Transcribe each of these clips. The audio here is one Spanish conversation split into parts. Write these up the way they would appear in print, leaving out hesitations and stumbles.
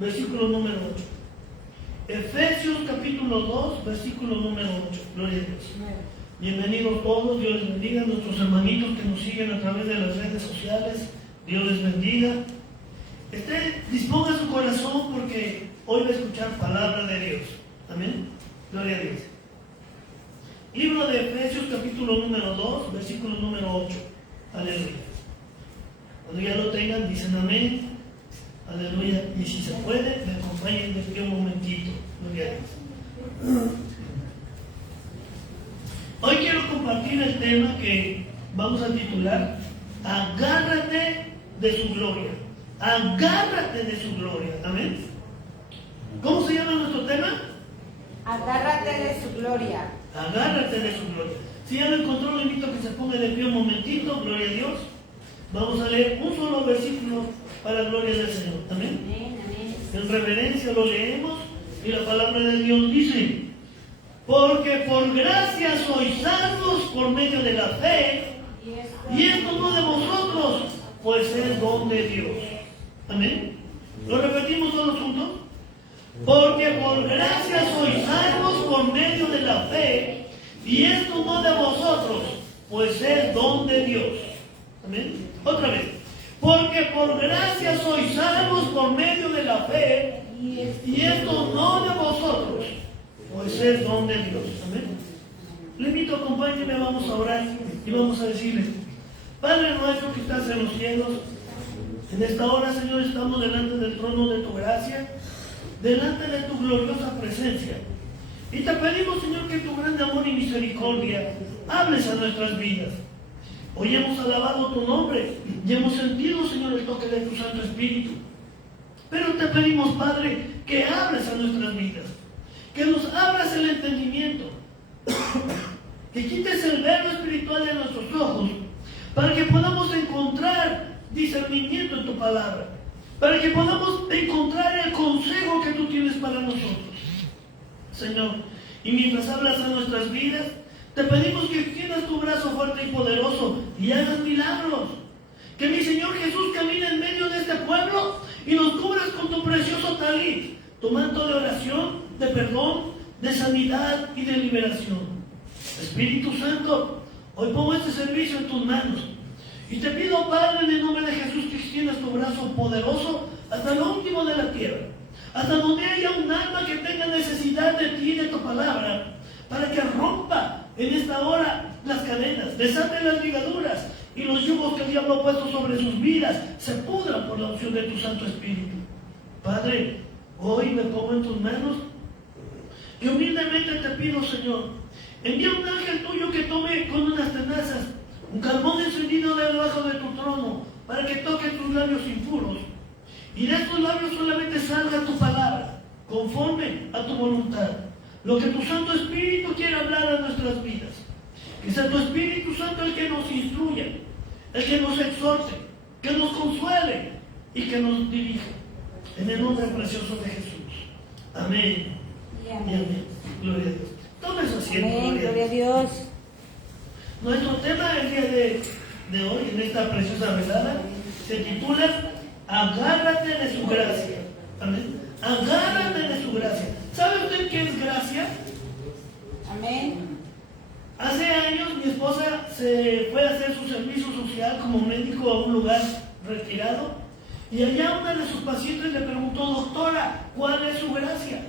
versículo número 8. Efesios capítulo 2, versículo número 8. Gloria a Dios. Bienvenidos todos, Dios les bendiga. Nuestros hermanitos que nos siguen a través de las redes sociales, Dios les bendiga. Disponga su corazón porque hoy va a escuchar palabra de Dios. Amén. Gloria a Dios. Libro de Efesios capítulo número 2, versículo número 8. Aleluya. Cuando ya lo tengan, dicen amén. Aleluya. Y si se puede, me acompañen de pie un momentito. Gloria a Dios. Hoy quiero compartir el tema que vamos a titular Agárrate de su gloria. Agárrate de su gloria. Amén. ¿Cómo se llama nuestro tema? Agárrate de su gloria. Agárrate de su gloria. Si ya lo encontró, lo invito a que se ponga de pie un momentito. Gloria a Dios. Vamos a leer un solo versículo para la gloria del Señor. Amén. En reverencia lo leemos y la palabra de Dios dice: porque por gracia sois salvos por medio de la fe, y esto no de vosotros, pues es don de Dios. Amén. ¿Lo repetimos todos juntos? Porque por gracia sois salvos por medio de la fe, y esto no de vosotros, pues es don de Dios. Amén. Otra vez. Porque por gracia sois salvos por medio de la fe, y esto no de vosotros, pues es don de Dios. Amén. Le invito, acompáñenme, vamos a orar y vamos a decirle: Padre nuestro que estás en los cielos, en esta hora, Señor, estamos delante del trono de tu gracia, delante de tu gloriosa presencia. Y te pedimos, Señor, que tu grande amor y misericordia hables a nuestras vidas. Hoy hemos alabado tu nombre y hemos sentido, Señor, el toque de tu Santo Espíritu. Pero te pedimos, Padre, que hables a nuestras vidas, que nos abras el entendimiento, que quites el velo espiritual de nuestros ojos, para que podamos encontrar discernimiento en tu palabra, para que podamos encontrar el consejo que tú tienes para nosotros, Señor. Y mientras hablas a nuestras vidas, te pedimos que extiendas tu brazo fuerte y poderoso y hagas milagros. Que mi Señor Jesús camine en medio de este pueblo y nos cubras con tu precioso talit, tu manto de oración, de perdón, de sanidad y de liberación. Espíritu Santo, hoy pongo este servicio en tus manos y te pido, Padre, en el nombre de Jesús, que extiendas tu brazo poderoso hasta lo último de la tierra, hasta donde haya un alma que tenga necesidad de ti y de tu palabra, para que rompa en esta hora las cadenas, desate las ligaduras y los yugos que el diablo ha puesto sobre sus vidas se pudran por la unción de tu Santo Espíritu. Padre, hoy me pongo en tus manos y humildemente te pido, Señor, envía un ángel tuyo que tome con unas tenazas un carbón encendido debajo de tu trono, para que toque tus labios impuros, y de estos labios solamente salga tu palabra, conforme a tu voluntad, lo que tu Santo Espíritu quiere hablar a nuestras vidas. Que sea tu Espíritu Santo el que nos instruya, el que nos exhorte, que nos consuele y que nos dirija. En el nombre precioso de Jesús. Amén. Y amén. Y amén. Gloria a Dios. Tome su asiento. Amén. Gloria a Dios. Nuestro tema el día de hoy, en esta preciosa velada, se titula Agárrate de su gracia. Amén. Agárrate de su gracia. ¿Sabe usted qué es gracia? Amén. Hace años mi esposa se fue a hacer su servicio social como médico a un lugar retirado, y allá una de sus pacientes le preguntó: doctora, ¿cuál es su gracia?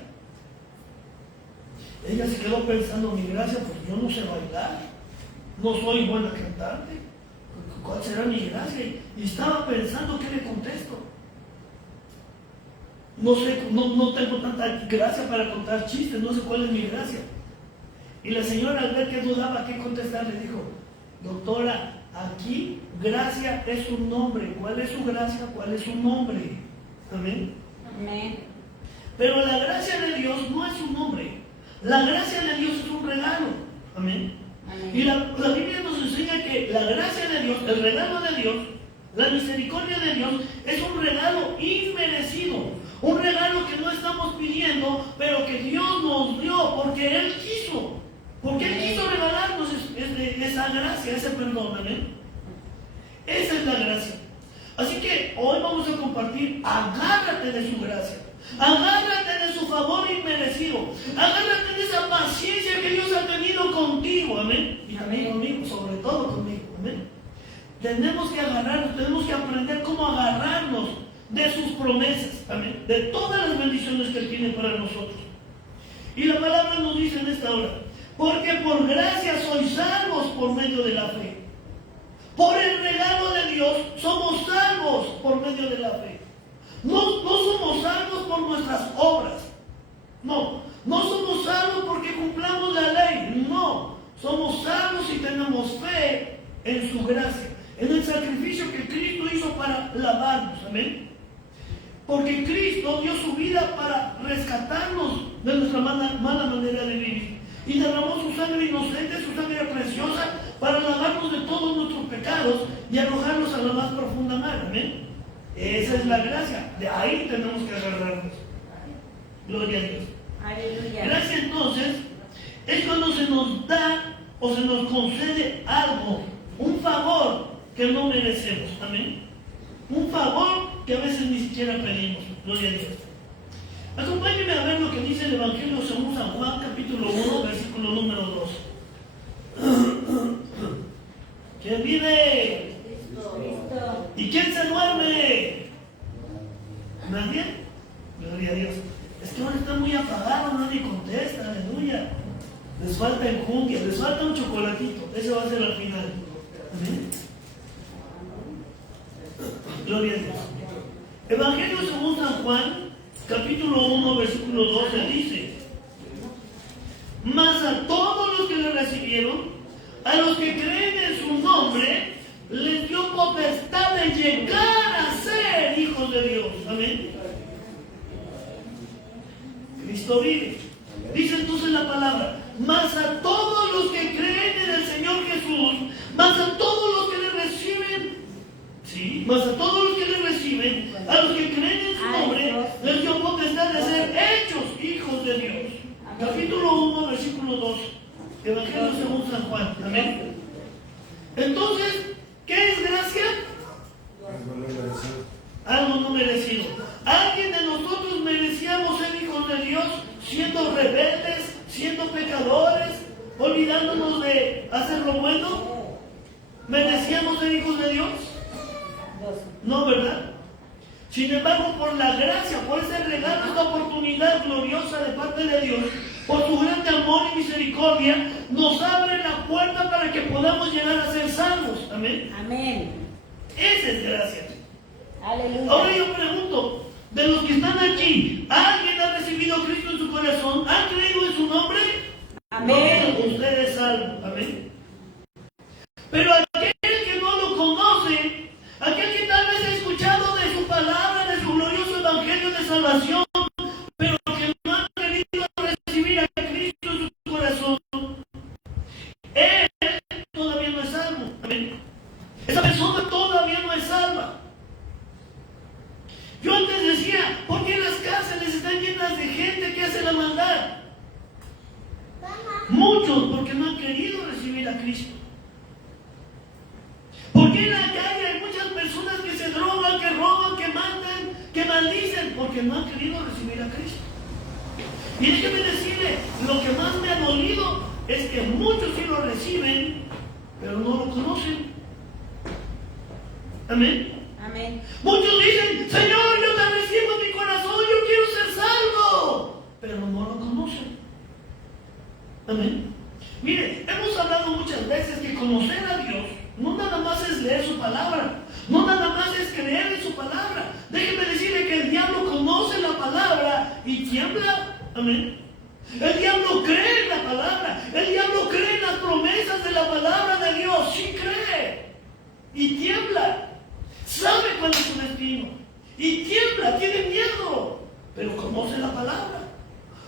Ella se quedó pensando: mi gracia, pues yo no sé bailar, no soy buena cantante, ¿cuál será mi gracia? Y estaba pensando: ¿qué le contesto? No sé, no tengo tanta gracia para contar chistes, no sé cuál es mi gracia. Y la señora, al ver que dudaba qué contestar, le dijo: doctora, aquí gracia es un nombre. ¿Cuál es su gracia? ¿Cuál es su nombre? Amén. Amén. Pero la gracia de Dios no es un nombre. La gracia de Dios es un regalo. Amén. Amén. Y la Biblia nos enseña que la gracia de Dios, el regalo de Dios, la misericordia de Dios, es un regalo inmerecido. Un regalo que no estamos pidiendo, pero que Dios nos dio porque Él quiso. Porque Él quiso regalarnos esa gracia, ese perdón. Amén. Esa es la gracia. Así que hoy vamos a compartir, agárrate de su gracia, agárrate de su favor inmerecido, agárrate de esa paciencia que Dios ha tenido contigo, amén, y también conmigo, sobre todo conmigo, amén. Tenemos que agarrarnos, tenemos que aprender cómo agarrarnos de sus promesas, amén, de todas las bendiciones que Él tiene para nosotros. Y la palabra nos dice en esta hora, porque por gracia sois salvos por medio de la fe. Por el regalo de Dios somos salvos por medio de la fe. No somos salvos por nuestras obras. No somos salvos porque cumplamos la ley. No, somos salvos si tenemos fe en su gracia, en el sacrificio que Cristo hizo para lavarnos. Amén. Porque Cristo dio su vida para rescatarnos de nuestra mala manera de vivir. Y derramó su sangre inocente, su sangre preciosa, para lavarnos de todos nuestros pecados y arrojarnos a la más profunda mar. Amén. Esa es la gracia. De ahí tenemos que agarrarnos. Gloria a Dios. Aleluya. Gracia entonces es cuando se nos da o se nos concede algo, un favor que no merecemos. Amén. Un favor que a veces ni siquiera pedimos. Gloria a Dios. Acompáñenme a ver lo que dice el Evangelio según San Juan, capítulo 1, versículo número 2. ¿Quién vive? Cristo. ¿Y quién se duerme? ¿Nadie? Gloria a Dios. Es que ahora está muy apagado, nadie contesta, aleluya. Les falta enjundia, les falta un chocolatito. Ese va a ser al final. ¿Amén? Gloria a Dios. Evangelio según San Juan, capítulo 1, versículo 12 dice: mas a todos los que le recibieron, a los que creen en su nombre, les dio potestad de llegar a ser hijos de Dios. Amén. Cristo vive. Dice entonces la palabra: mas a todos los que creen en el Señor Jesús, mas a todos los que le reciben, sí, mas a todos los que le reciben, a los que creen en su nombre, les dio potestad de ser hechos hijos de Dios. Capítulo 1, versículo 2. Evangelio según San Juan. Amén. Entonces, ¿qué es gracia? Algo no merecido. ¿Alguien de nosotros merecíamos ser hijos de Dios siendo rebeldes, siendo pecadores, olvidándonos de hacer lo bueno? ¿Merecíamos ser hijos de Dios? No, ¿verdad? Sin embargo, por la gracia, por ese regalo, esta oportunidad gloriosa de parte de Dios, por su grande amor y misericordia, nos abre la puerta para que podamos llegar a ser salvos. Amén. Amén. Esa es gracia. Aleluya. Ahora yo pregunto, de los que están aquí, ¿alguien ha recibido a Cristo en su corazón? ¿Ha creído en su nombre? Amén. No, usted es salvo. Amén. Pero aquel que no lo conoce, aquel que tal vez ha escuchado de su palabra, de su glorioso evangelio de salvación, pero que no ha querido recibir a Cristo en su corazón, él todavía no es salvo. Amén. Esa persona todavía no es salva. Yo antes decía, ¿por qué las cárceles están llenas de gente que hace la maldad? Muchos porque no han querido recibir a Cristo. ¿Por qué en la calle hay muchas personas que se drogan, que roban, que matan, que maldicen? Porque no han querido recibir a Cristo. Y déjeme decirle, lo que más me ha dolido es que muchos sí lo reciben, pero no lo conocen. Amén. Amén. Muchos dicen, Señor, yo te recibo en mi corazón, yo quiero ser salvo, pero no lo conocen. Amén. Mire, hemos hablado muchas veces que conocer a Dios no nada más es leer su palabra, no nada más es creer en su palabra. Déjeme decirle que el diablo conoce la palabra y tiembla. Amén. El diablo cree en la palabra, el diablo cree en las promesas de la palabra de Dios, sí cree y tiembla. Sabe cuál es su destino y tiembla, tiene miedo, pero conoce la palabra.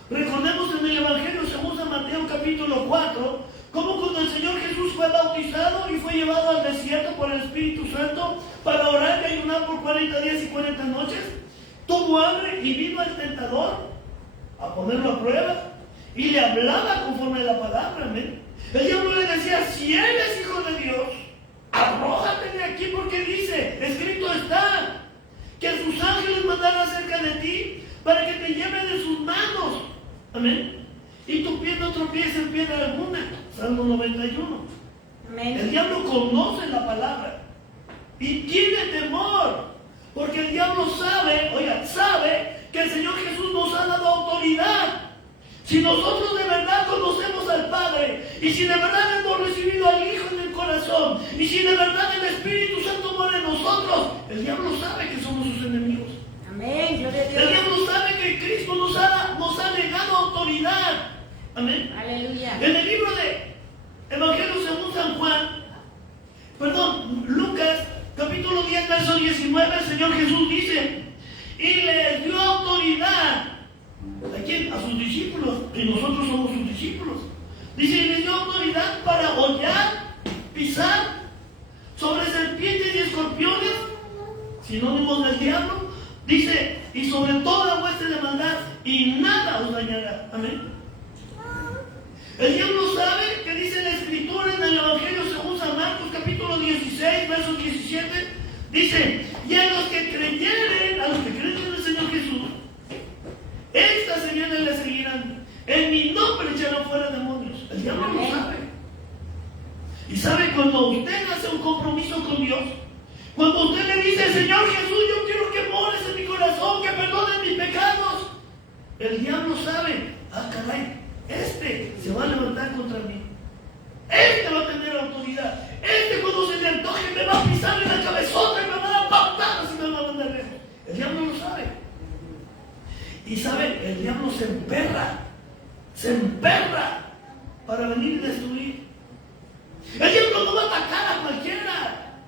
Recordemos en el Evangelio según San Mateo capítulo 4, cómo cuando el Señor Jesús fue bautizado y fue llevado al desierto por el Espíritu Santo para orar y ayunar por 40 días y 40 noches, tuvo hambre y vino el tentador a ponerlo a prueba y le hablaba conforme a la palabra. Amén. El diablo le decía, si eres hijo de Dios, arrójate de de aquí porque dice, escrito está, que sus ángeles mandarán cerca de ti para que te lleven de sus manos. Amén. Y tu pie no tropiece en piedra alguna. Salmo 91. Amén. El diablo conoce la palabra y tiene temor, porque el diablo sabe, oiga, sabe que el Señor Jesús nos ha dado autoridad. Si nosotros de verdad conocemos al Padre, y si de verdad hemos recibido al Hijo en el corazón, y si de verdad el Espíritu Santo mora en nosotros, el diablo sabe que somos sus enemigos. Amén. Gloria a El Dios. diablo sabe que Cristo nos ha negado autoridad. Amén. Aleluya. En el libro de Evangelio según San Juan, Lucas, capítulo 10, verso 19, el Señor Jesús dice, y les dio autoridad. ¿A quién? A sus discípulos, y nosotros somos sus discípulos. Dice, y les dio autoridad para hollar, pisar sobre serpientes y escorpiones, sinónimos del diablo. Dice, y sobre toda hueste de maldad, y nada os dañará. Amén. El diablo sabe que dice la Escritura en el Evangelio según San Marcos, capítulo 16, verso 17, dice, y a los que creyeren, a los que creen en el Señor Jesús, estas señales les seguirán. En mi nombre echarán fuera demonios. El diablo lo sabe. Y sabe, cuando usted hace un compromiso con Dios, cuando usted le dice, Señor Jesús, yo quiero que mores en mi corazón, que perdones mis pecados, el diablo sabe, caray, este se va a levantar contra mí. Este va a tener autoridad. Este, cuando se le antoje, me va a pisar en la cabezota y me va a dar patadas y me va a mandar lejos. El diablo lo sabe. Y sabe, el diablo se emperra para venir y destruir. El diablo no va a atacar a cualquiera.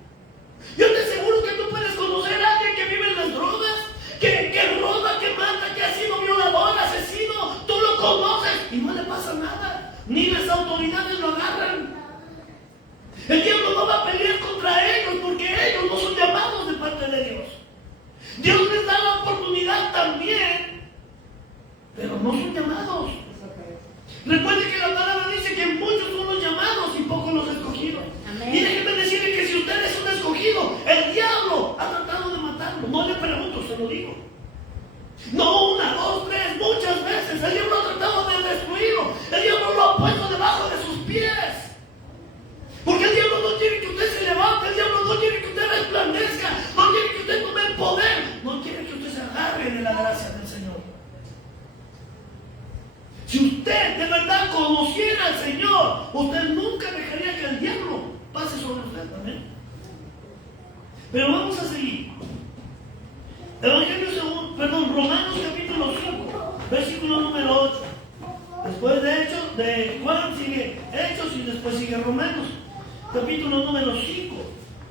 Yo te aseguro que tú puedes conocer a alguien que vive en las drogas, que roba, que mata, que ha sido violador, asesino. Tú lo conoces y no le pasa nada. Ni las autoridades lo agarran. El diablo no va a pelear contra ellos porque ellos no son llamados de parte de Dios. Dios les da la oportunidad también, pero no son llamados. Recuerde que la palabra dice que muchos son los llamados y pocos los escogidos. Amén. Y déjeme decirle que si usted es un escogido, el diablo ha tratado de matarlo. No le pregunto, se lo digo. No una, dos, tres, muchas veces. El diablo ha tratado de destruirlo. El diablo lo ha puesto debajo de sus pies. Porque el diablo no quiere que usted se levante. El diablo no quiere que usted resplandezca. No quiere que usted tome el poder. No quiere que usted se agarre de la gracia del Señor. Si usted de verdad conociera al Señor, usted nunca dejaría que el diablo pase sobre usted también. Pero vamos a seguir. Romanos capítulo 5, versículo número 8. Después de Juan sigue Hechos y después sigue Romanos. Capítulo número 5,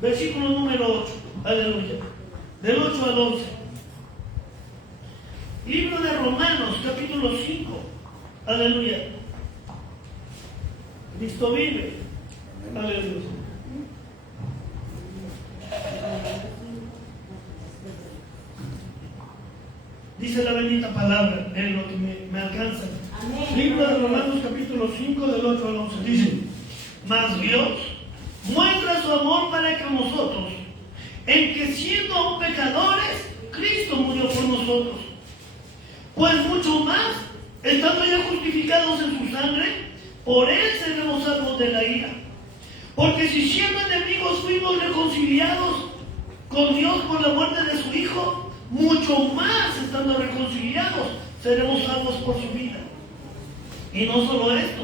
versículo número 8. Aleluya. Del 8 al 11. Libro de Romanos, capítulo 5. Aleluya. Cristo vive. Aleluya. Dice la bendita palabra en lo que me alcanza. Amén. Libro de Romanos capítulo 5 del 8 al 11. Dice, mas Dios muestra su amor para con nosotros, en que siendo aún pecadores, Cristo murió por nosotros. Pues mucho más, estando ya justificados en su sangre, por él seremos salvos de la ira. Porque si siendo enemigos fuimos reconciliados con Dios por la muerte de su Hijo, mucho más estando reconciliados seremos salvos por su vida. Y no solo esto,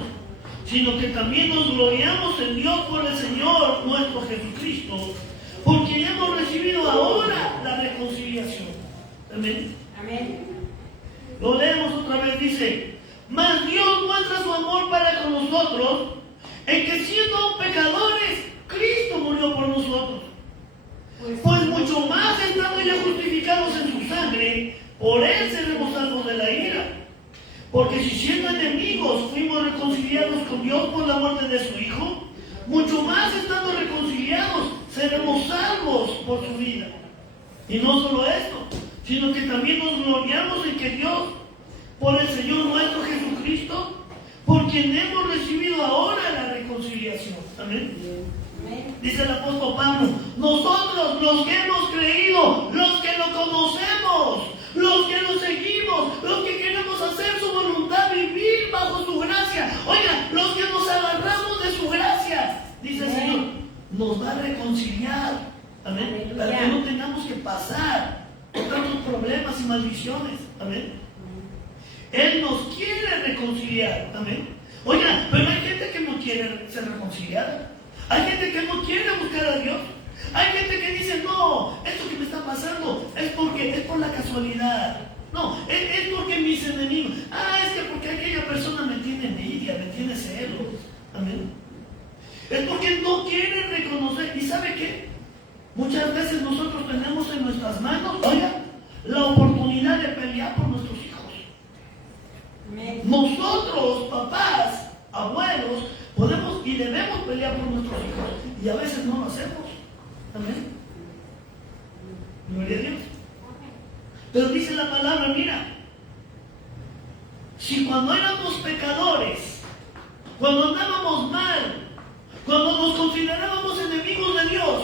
sino que también nos gloriamos en Dios por el Señor nuestro Jesucristo, por quien hemos recibido ahora la reconciliación. Amén. Amén. Lo leemos otra vez, dice, mas Dios muestra su amor para con nosotros, en que siendo aún pecadores, Cristo murió por nosotros. Pues mucho más estando ya justificados en su sangre, por él seremos salvos de la ira. Porque si siendo enemigos fuimos reconciliados con Dios por la muerte de su Hijo, mucho más estando reconciliados seremos salvos por su vida. Y no solo esto, sino que también nos gloriamos en que Dios, por el Señor nuestro Jesucristo, por quien hemos recibido ahora la reconciliación. Amén. Amén. Dice el apóstol Pablo, nosotros los que hemos creído, los que lo conocemos, los que lo seguimos, los que queremos hacer su voluntad, vivir bajo su gracia, oiga, los que nos agarramos de su gracia, dice el Señor, nos va a reconciliar, amén, Aleluya. para que no tengamos que pasar por tantos problemas y maldiciones, amén. Él nos quiere reconciliar, amén. Oiga, pero hay gente que no quiere ser reconciliada. Hay gente que no quiere buscar a Dios. Hay gente que dice, no, esto que me está pasando es por la casualidad. No, es porque mis enemigos. Es que porque aquella persona me tiene envidia, me tiene celos. Amén. Es porque no quiere reconocer. ¿Y sabe qué? Muchas veces nosotros tenemos en nuestras manos, oiga, la oportunidad de pelear por nuestros hijos. Amén. Nosotros, papás, abuelos, podemos y debemos pelear por nuestros hijos y a veces no lo hacemos. Amén. Gloria a Dios. Pero dice la palabra, mira, si cuando éramos pecadores, cuando andábamos mal, cuando nos considerábamos enemigos de Dios,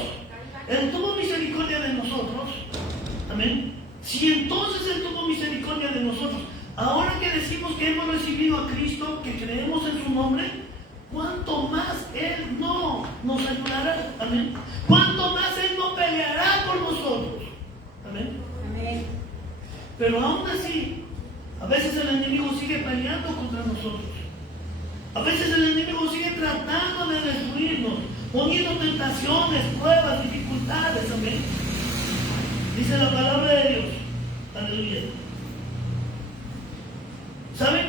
Él tuvo misericordia de nosotros. Amén. Si entonces Él tuvo misericordia de nosotros, ahora que decimos que hemos recibido a Cristo, que creemos en su nombre, ¿cuánto más Él no nos ayudará? Amén. ¿Cuánto más Él no peleará por nosotros? Amén. Amén. Pero aún así, a veces el enemigo sigue peleando contra nosotros. A veces el enemigo sigue tratando de destruirnos, poniendo tentaciones, pruebas, dificultades. Amén. Dice la palabra de Dios. Aleluya. ¿Saben?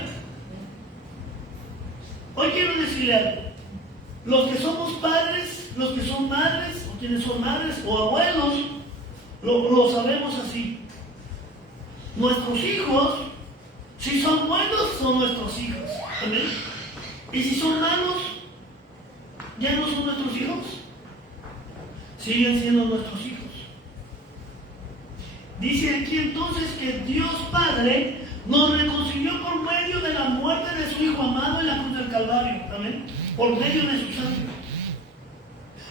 Hoy quiero decirle algo. Los que somos padres, los que son madres, o quienes son madres o abuelos, lo sabemos así. Nuestros hijos, si son buenos, son nuestros hijos. ¿Amén? Y si son malos, ya no son nuestros hijos. Siguen siendo nuestros hijos. Dice aquí entonces que Dios Padre nos reconcilió por medio de la muerte de su Hijo amado en la cruz del Calvario. Amén. Por medio de su sangre.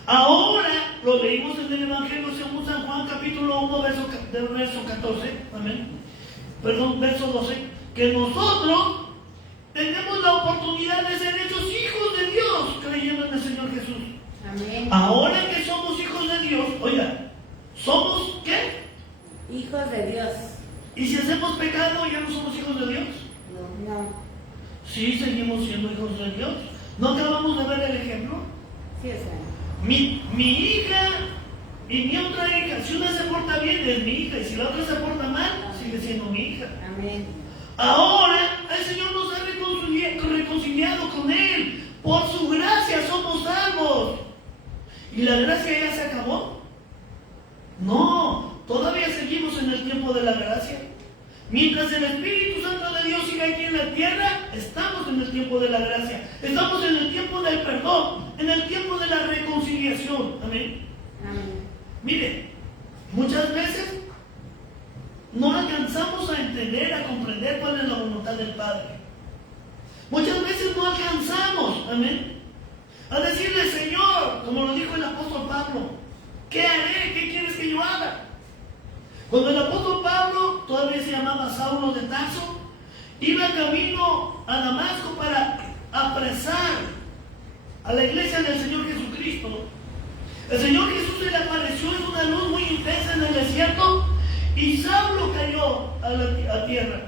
Ahora lo leímos en el Evangelio según San Juan capítulo 1 verso 14. Amén. Perdón, verso 12. Que nosotros tenemos la oportunidad de ser hechos hijos de Dios creyendo en el Señor Jesús. Amén. Ahora que somos hijos de Dios, oiga, ¿somos qué? Hijos de Dios. ¿Y si hacemos pecado ya no somos hijos de Dios? No. Sí, seguimos siendo hijos de Dios. ¿No acabamos de ver el ejemplo? Sí, o sea. Mi hija y mi otra hija, si una se porta bien es mi hija y si la otra se porta mal, sigue siendo mi hija. Amén. Ahora el Señor nos ha reconciliado con Él. Por su gracia somos salvos. ¿Y la gracia ya se acabó? No, todavía seguimos en el tiempo de la gracia. Mientras el Espíritu Santo de Dios siga aquí en la tierra, estamos en el tiempo de la gracia. Estamos en el tiempo del perdón, en el tiempo de la reconciliación. Amén. Amén. Mire, muchas veces no alcanzamos a entender, a comprender cuál es la voluntad del Padre. Muchas veces no alcanzamos, amén, a decirle, Señor, como lo dijo el apóstol Pablo, ¿qué haré? ¿Qué quieres que yo haga? Cuando el apóstol Pablo, todavía se llamaba Saulo de Tarso, iba camino a Damasco para apresar a la iglesia del Señor Jesucristo, el Señor Jesús se le apareció en una luz muy intensa en el desierto y Saulo cayó a tierra.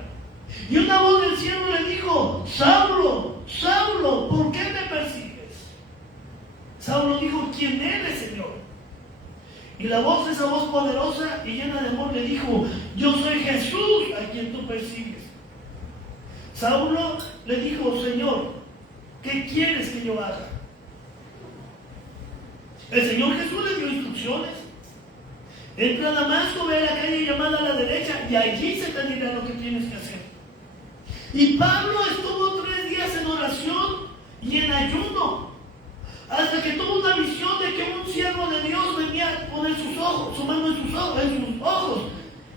Y una voz del cielo le dijo, Saulo, Saulo, ¿por qué me persigues? Saulo dijo, ¿quién eres, Señor? Y la voz, esa voz poderosa y llena de amor le dijo, yo soy Jesús a quien tú persigues. Saulo le dijo, Señor, ¿qué quieres que yo haga? El Señor Jesús le dio instrucciones. Entra a Damasco, ve a la calle llamada a la derecha y allí se te dirá lo que tienes que hacer. Y Pablo estuvo 3 días en oración y en ayuno, hasta que tuvo una visión de que un siervo de Dios venía a poner su mano en sus ojos,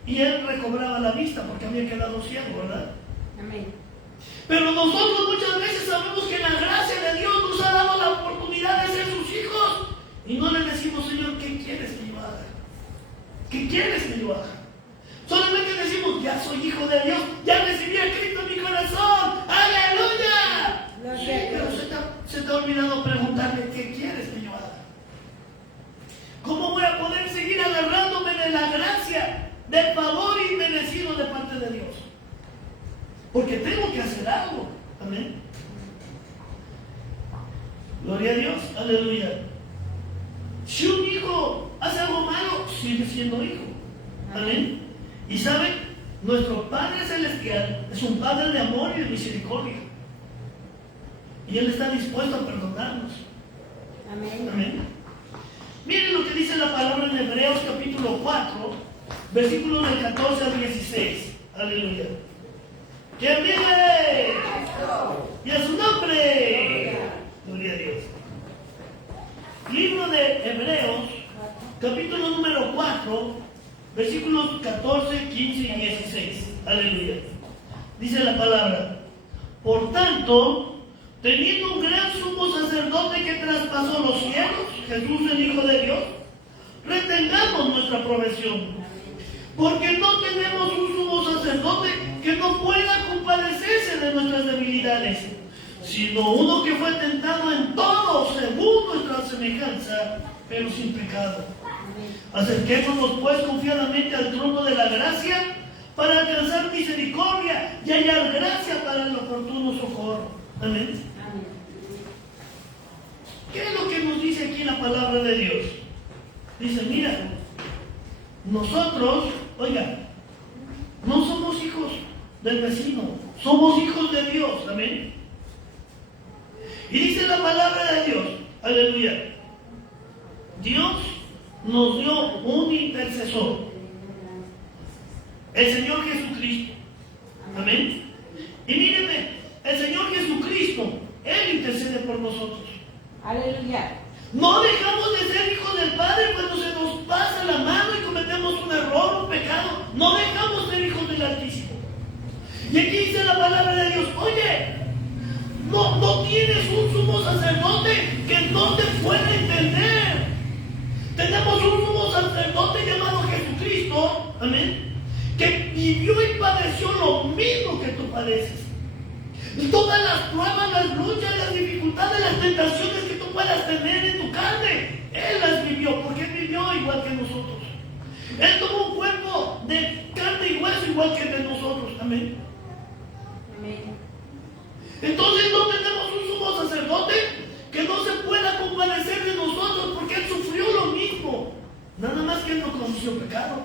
y él recobraba la vista porque había quedado ciego, ¿verdad? Amén. Pero nosotros muchas veces sabemos que la gracia de Dios nos ha dado la oportunidad de ser sus hijos Y no le decimos, Señor, ¿qué quieres que yo haga? ¿Qué quieres que yo haga? Solamente decimos, ya soy hijo de Dios, ya recibí a Cristo en mi corazón. ¡Aleluya! Sí, pero se te ha olvidado preguntarle, ¿qué quieres que yo haga? ¿Cómo voy a poder seguir agarrándome de la gracia, del favor inmerecido de parte de Dios? Porque tengo que hacer algo. Amén. Gloria a Dios. Aleluya. Si un hijo hace algo malo, sigue siendo hijo. Amén. Y saben, nuestro Padre Celestial es un Padre de amor y de misericordia. Y Él está dispuesto a perdonarnos. Amén. Amén. Miren lo que dice la palabra en Hebreos capítulo 4, versículos del 14 al 16. Aleluya. ¿Quién vive? Y a su nombre. Gloria a Dios. Libro de Hebreos, capítulo número 4, versículos 14, 15 y 16. Aleluya. Dice la palabra: por tanto, teniendo un gran sumo sacerdote que traspasó los cielos, Jesús el Hijo de Dios, retengamos nuestra profesión. Porque no tenemos un sumo sacerdote que no pueda compadecerse de nuestras debilidades, sino uno que fue tentado en todo según nuestra semejanza, pero sin pecado. Acerquémonos pues confiadamente al trono de la gracia para alcanzar misericordia y hallar gracia para el oportuno socorro. Amén. ¿Qué es lo que nos dice aquí la palabra de Dios? Dice, mira, nosotros, oiga, no somos hijos del vecino, somos hijos de Dios. Amén. Y dice la palabra de Dios, aleluya, Dios nos dio un intercesor, el Señor Jesucristo. Amén. Y mírenme, el Señor Jesucristo, Él intercede por nosotros. Aleluya. No dejamos de ser hijos del Padre cuando se nos pasa la mano y cometemos un error, un pecado. No dejamos de ser hijos del Altísimo. Y aquí dice la palabra de Dios, oye, no tienes un sumo sacerdote que no te pueda entender. Tenemos un sumo sacerdote llamado Jesucristo, amén, que vivió y padeció lo mismo que tú padeces. Y todas las pruebas, las luchas, las dificultades, las tentaciones que tú puedas tener en tu carne, Él las vivió, porque Él vivió igual que nosotros. Él tomó un cuerpo de carne y hueso igual que el de nosotros, amén. Amén. Entonces no tenemos un sumo sacerdote que no se pueda compadecer de nosotros, porque Él sufrió lo mismo. Nada más que Él no conoció pecado.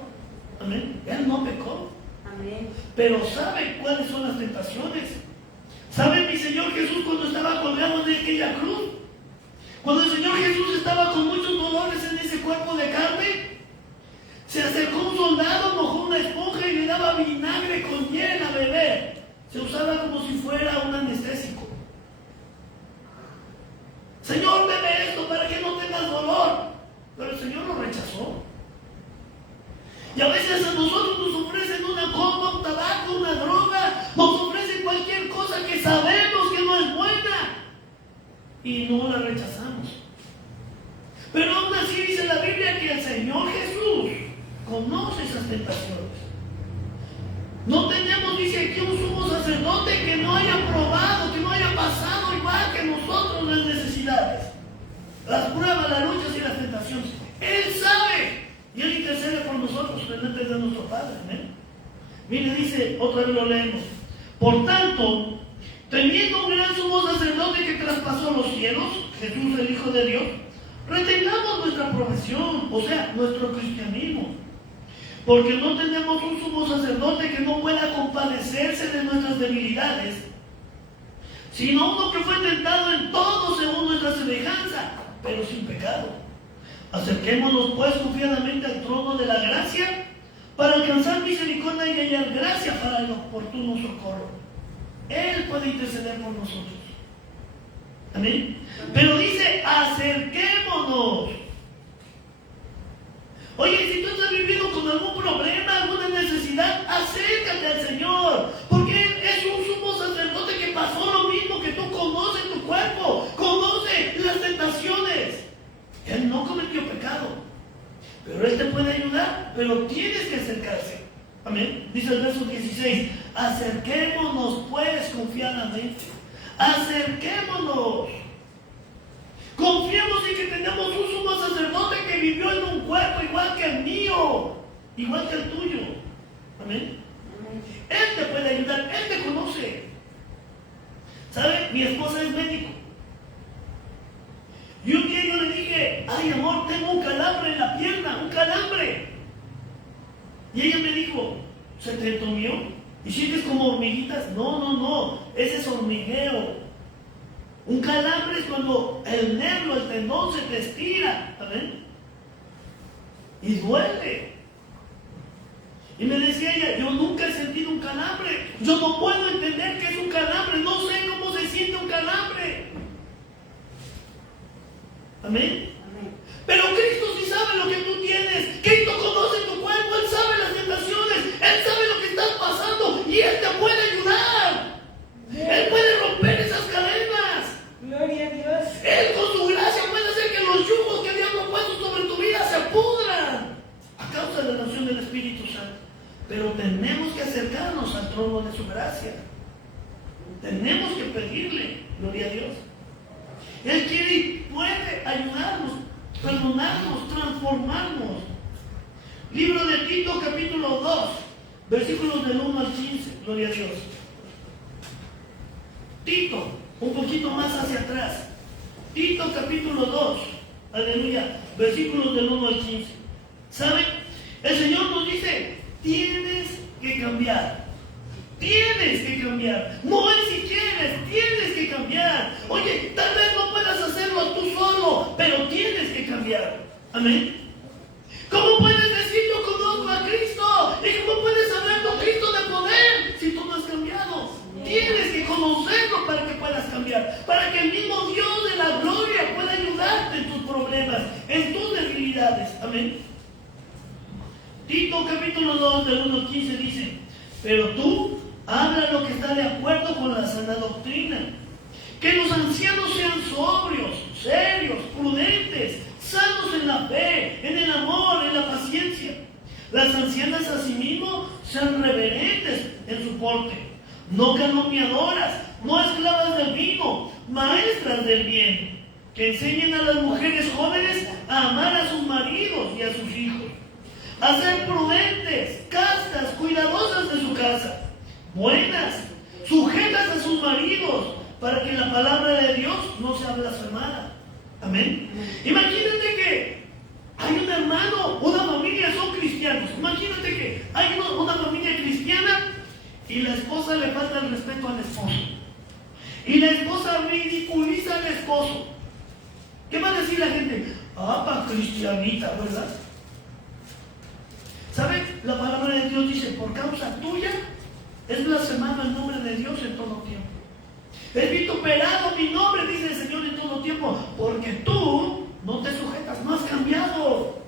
Amén. Él no pecó. Amén. Pero sabe cuáles son las tentaciones. ¿Sabe mi Señor Jesús cuando estaba colgado de aquella cruz? Cuando el Señor Jesús estaba con muchos dolores en ese cuerpo de carne, se acercó un soldado, mojó una esponja y le daba vinagre con miel a beber. Se usaba como si fuera un anestésico. Señor, bebe esto para que no tengas dolor. Pero el Señor lo rechazó. Y a veces a nosotros nos ofrecen una copa, un tabaco, una droga, nos ofrecen cualquier cosa que sabemos que no es buena y no la rechazamos. Pero aún así dice la Biblia que el Señor Jesús conoce esas tentaciones. No tenemos, dice aquí, un sumo sacerdote que no haya probado, que no haya pasado igual que nosotros las necesidades, las pruebas, las luchas y las tentaciones. Él sabe. Y Él intercede por nosotros, delante de nuestro Padre. ¿Eh? Mire, dice, otra vez lo leemos. Por tanto, teniendo un gran sumo sacerdote que traspasó los cielos, Jesús el Hijo de Dios, retengamos nuestra profesión, o sea, nuestro cristianismo. Porque no tenemos un sumo sacerdote que no pueda compadecerse de nuestras debilidades, sino uno que fue tentado en todo según nuestra semejanza, pero sin pecado. Acerquémonos pues confiadamente al trono de la gracia para alcanzar misericordia y hallar gracia para el oportuno socorro. Él puede interceder por nosotros. Amén. Pero dice, acerquémonos. Oye, si tú estás viviendo con algún problema, alguna necesidad, acércate al Señor, porque Él es un sumo sacerdote que pasó lo mismo que tú, conoce tu cuerpo, conoce las tentaciones. Él no Acerquémonos pues confiadamente. Acerquémonos. Confiemos en que tenemos un sumo sacerdote que vivió en un cuerpo igual que el mío, igual que el tuyo. Amén. Él te puede ayudar, Él te conoce. ¿Sabe? Mi esposa es médico. Y un día yo le dije, ay amor, tengo un calambre en la pierna, un calambre. Y ella me dijo, ¿se te entomió? ¿Y sientes como hormiguitas? No, ese es hormigueo. Un calambre es cuando el nervio, el tendón se te estira. ¿Amén? Y duele. Y me decía ella, yo nunca he sentido un calambre. Yo no puedo entender qué es un calambre. No sé cómo se siente un calambre. Amén. Pero Cristo sí sabe lo que tú tienes. Cristo conoce tu cuerpo. Él sabe las tentaciones. Él sabe lo que estás pasando. Y Él te puede ayudar. Él puede romper esas cadenas. Gloria a Dios. Él con su gracia puede hacer que los yugos que Dios ha puesto sobre tu vida se pudran a causa de la nación del Espíritu Santo. Pero tenemos que acercarnos al trono de su gracia. Tenemos que pedirle, gloria a Dios. Él quiere y puede ayudarnos, perdonarnos, transformarnos. Libro de Tito, capítulo 2, versículos del 1 al 15, gloria a Dios. Tito, un poquito más hacia atrás. Tito, capítulo 2, aleluya, versículos del 1 al 15. ¿Saben? El Señor nos dice, tienes que cambiar. Tienes que cambiar. No es si quieres, tienes que cambiar. Oye, tal vez no puedas hacerlo tú solo, pero tienes que cambiar. Amén. ¿Cómo puedes decir yo conozco a Cristo? ¿Y cómo puedes hablar con Cristo de poder si tú no has cambiado? Tienes que conocerlo para que puedas cambiar. Para que el mismo Dios de la gloria pueda ayudarte en tus problemas, en tus debilidades. Amén. Tito capítulo 2 del 1 al 15 dice, pero tú habla lo que está de acuerdo con la sana doctrina. Que los ancianos sean sobrios, serios, prudentes, sanos en la fe, en el amor, en la paciencia. Las ancianas asimismo sean reverentes en su porte, no calumniadoras, no esclavas del vino, maestras del bien, que enseñen a las mujeres jóvenes a amar a sus maridos y a sus hijos, a ser prudentes, castas, cuidadosas de su casa, buenas, sujetas a sus maridos, para que la palabra de Dios no sea blasfemada. Amén. Imagínate que hay un hermano, una familia son cristianos. Imagínate que hay una familia cristiana y la esposa le falta el respeto al esposo. Y la esposa ridiculiza al esposo. ¿Qué va a decir la gente? Ah, pa' cristianita, ¿verdad? ¿Saben? La palabra de Dios dice, por causa tuya es blasfemado el nombre de Dios en todo tiempo. Es vituperado mi nombre, dice el Señor, en todo tiempo, porque tú no te sujetas, no has cambiado.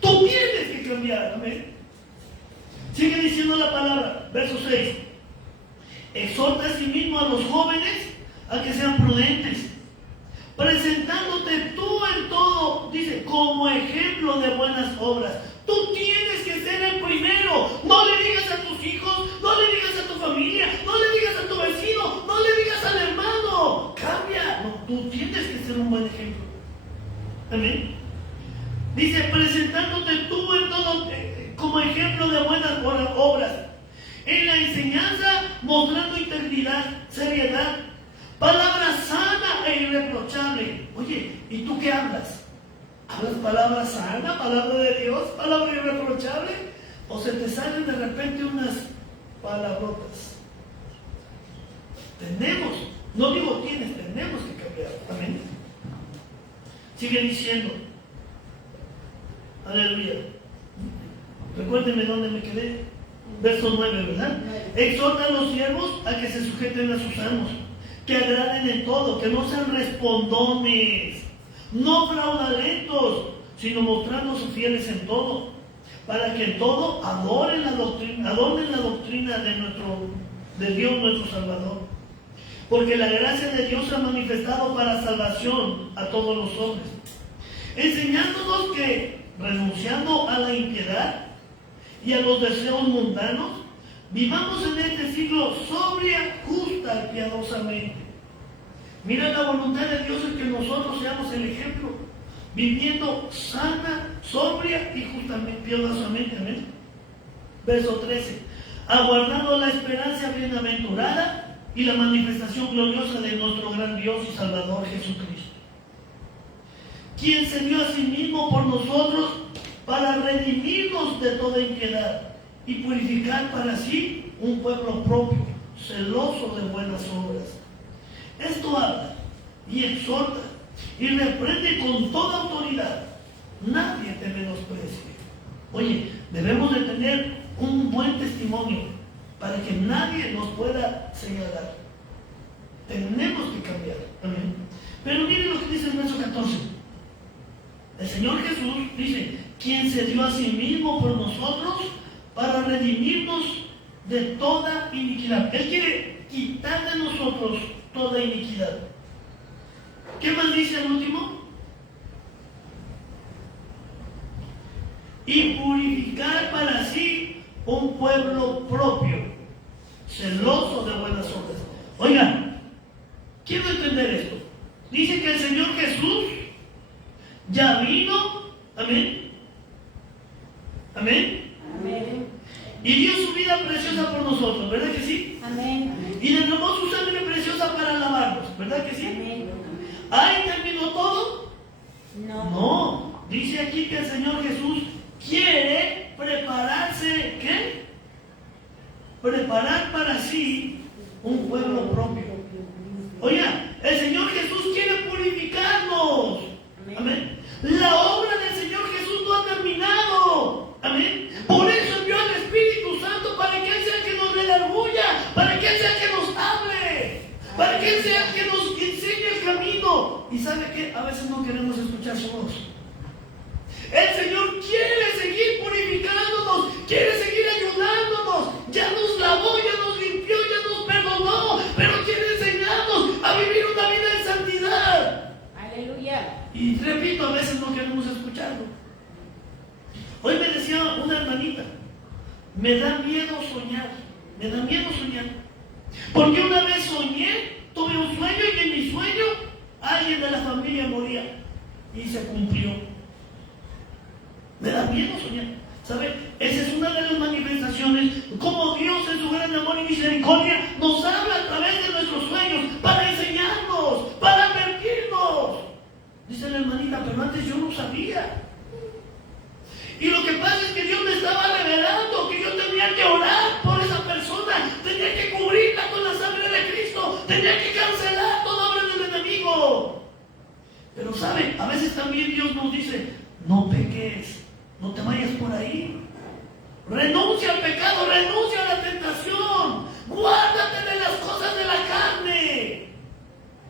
Tú tienes que cambiar, amén. Sigue diciendo la palabra, verso 6. Exhorta a sí mismo a los jóvenes a que sean prudentes, presentándote tú en todo, dice, como ejemplo de buenas obras. Tú tienes que ser el primero. No le digas a tus hijos, no le digas a tu familia, no le digas a tu vecino, no le digas al hermano. Cambia. No, tú tienes que ser un buen ejemplo. Amén. Dice, presentándote tú en todo como ejemplo de buenas obras. En la enseñanza, mostrando integridad, seriedad, palabra sana e irreprochable. Oye, ¿y tú qué hablas? ¿Hablas palabra sana, palabra de Dios, palabra irreprochable? ¿O se te salen de repente unas palabrotas? Tenemos que cambiar. Amén. Sigue diciendo. Aleluya. Recuérdenme dónde me quedé. Verso 9, ¿verdad? Exhorta a los siervos a que se sujeten a sus amos, que agraden en todo, que no sean respondones, no fraudulentos, sino mostrándose fieles en todo, para que en todo adornen la doctrina de Dios nuestro Salvador. Porque la gracia de Dios se ha manifestado para salvación a todos los hombres, enseñándonos que, renunciando a la impiedad y a los deseos mundanos, Vivamos en este siglo sobria, justa y piadosamente. Mira, la voluntad de Dios es que nosotros seamos el ejemplo, viviendo sana, sobria y justamente, piadosamente. Amén. Verso 13. Aguardando la esperanza bienaventurada y la manifestación gloriosa de nuestro gran Dios y Salvador Jesucristo, quien se dio a sí mismo por nosotros para redimirnos de toda impiedad y purificar para sí un pueblo propio, celoso de buenas obras. Esto habla y exhorta y reprende con toda autoridad. Nadie te menosprecie. Oye, debemos de tener un buen testimonio para que nadie nos pueda señalar. Tenemos que cambiar. Amén. Pero miren lo que dice el verso 14. El Señor Jesús dice, quien se dio a sí mismo por nosotros para redimirnos de toda iniquidad. Él quiere quitar de nosotros toda iniquidad. ¿Qué más dice el último? Y purificar para sí un pueblo propio, celoso de buenas obras. Oigan, quiero entender esto. Dice que el Señor Jesús ya vino, amén, amén, Amén. y dio su vida preciosa por nosotros, ¿verdad que sí? Amén. Y derramó su sangre preciosa para lavarnos, ¿verdad que sí? Amén. ¿Ahí terminó todo? No. No, dice aquí que el Señor Jesús quiere prepararse, ¿qué? Preparar para sí un pueblo propio. Oiga, el Señor Jesús quiere purificarnos. Amén. La obra del Señor Jesús no ha terminado. Amén. Por eso envió al Espíritu Santo, para que Él sea el que nos redarguya, para que Él sea el que nos hable, para que Él sea el que nos enseñe el camino. Y ¿sabe qué? A veces no queremos escuchar su voz. El Señor quiere seguir purificándonos, quiere seguir ayudándonos. Ya nos lavó, ya nos limpió, ya nos perdonó, pero quiere enseñarnos a vivir una vida de santidad. Aleluya. Y repito, a veces no queremos escucharlo. Hoy me decía una hermanita, me da miedo soñar, me da miedo soñar. Porque una vez soñé, tuve un sueño y en mi sueño alguien de la familia moría y se cumplió. Me da miedo soñar. ¿Sabe? Esa es una de las manifestaciones, como Dios en su gran amor y misericordia nos habla a través de nuestros sueños para enseñarnos, para advertirnos. Dice la hermanita, pero antes yo no sabía. Y lo que pasa es que Dios me estaba revelando que yo tenía que orar por esa persona, tenía que cubrirla con la sangre de Cristo, tenía que cancelar toda obra del enemigo. Pero ¿sabe? A veces también Dios nos dice, no peques, no te vayas por ahí. Renuncia al pecado, renuncia a la tentación, guárdate de las cosas de la carne.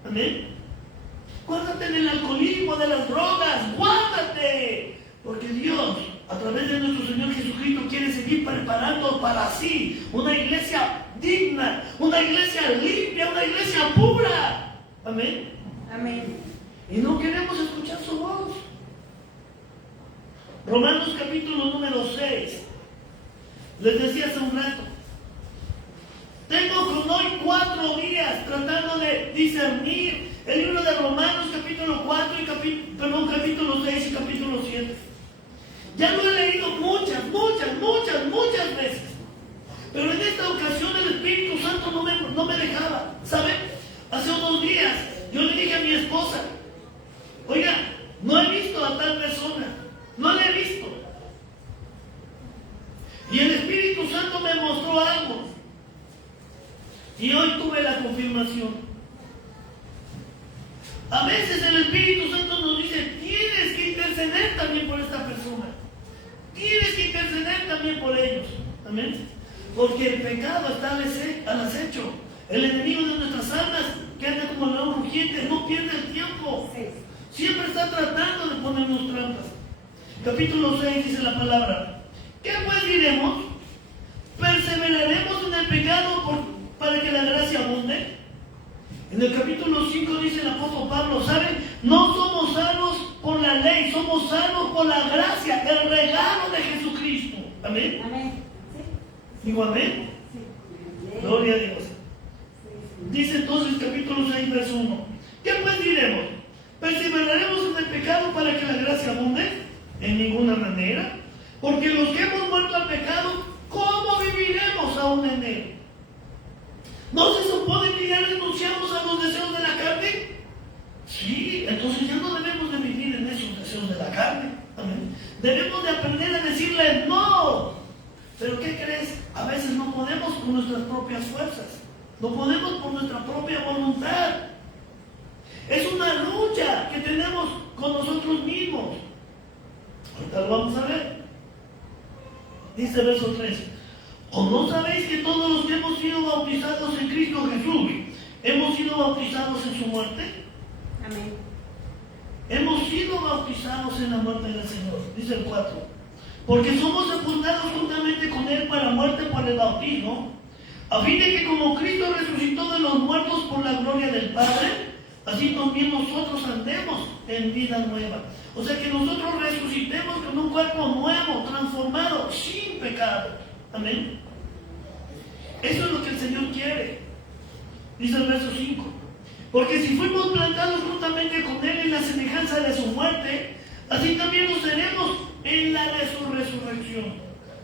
Amén. Guárdate del alcoholismo, de las drogas, guárdate. Porque Dios, a través de nuestro Señor Jesucristo, quiere seguir preparando para sí una iglesia digna, una iglesia limpia, una iglesia pura. Amén. Amén. Y no queremos escuchar su voz. Romanos capítulo número 6. Les decía hace un rato. Tengo con hoy 4 días tratando de discernir el libro de Romanos capítulo 4 y capítulo 6 y capítulo 7. Ya lo he leído muchas veces. Pero en esta ocasión el Espíritu Santo no me dejaba. ¿Saben? Hace unos días yo le dije a mi esposa, oiga, no he visto a tal persona. No la he visto. Y el Espíritu Santo me mostró algo. Y hoy tuve la confirmación. A veces el Espíritu Santo nos dice, tienes que interceder también por esta persona. Tienes que interceder también por ellos. Amén. Porque el pecado está al acecho. El enemigo de nuestras almas, que anda como león rugiente, no pierde el tiempo. Siempre está tratando de ponernos trampas. Capítulo 6 dice la palabra, ¿qué pues diremos? ¿Perseveraremos en el pecado para que la gracia abunde? En el capítulo 5 dice el apóstol Pablo, ¿saben? No somos salvos por la ley, somos salvos por la gracia, el regalo de Jesucristo. ¿Amén? Amén. Digo amén. Sí. Gloria a Dios. Dice entonces capítulo 6, verso 1. ¿Qué pues diremos? ¿Perseveraremos en el pecado para que la gracia abunde? En ninguna manera. Porque los que hemos muerto al pecado, ¿cómo viviremos aún en él? ¿No se supone que ya renunciamos a los deseos de la carne? Sí, entonces ya no debemos de vivir en esos deseos de la carne. Amén. Debemos de aprender a decirle no. Pero ¿qué crees? A veces no podemos por nuestras propias fuerzas. No podemos por nuestra propia voluntad. Es una lucha que tenemos con nosotros mismos. Ahorita lo vamos a ver. Dice verso 3. ¿O no sabéis que todos los que hemos sido bautizados en Cristo Jesús, hemos sido bautizados en su muerte? Amén. Hemos sido bautizados en la muerte del Señor. Dice el 4. Porque somos sepultados juntamente con Él para muerte por el bautismo, a fin de que como Cristo resucitó de los muertos por la gloria del Padre, así también nosotros andemos en vida nueva. O sea que nosotros resucitemos con un cuerpo nuevo, transformado, sin pecado. Amén. Eso es lo que el Señor quiere. Dice el verso 5. Porque si fuimos plantados juntamente con Él en la semejanza de su muerte, así también lo seremos en la resurrección.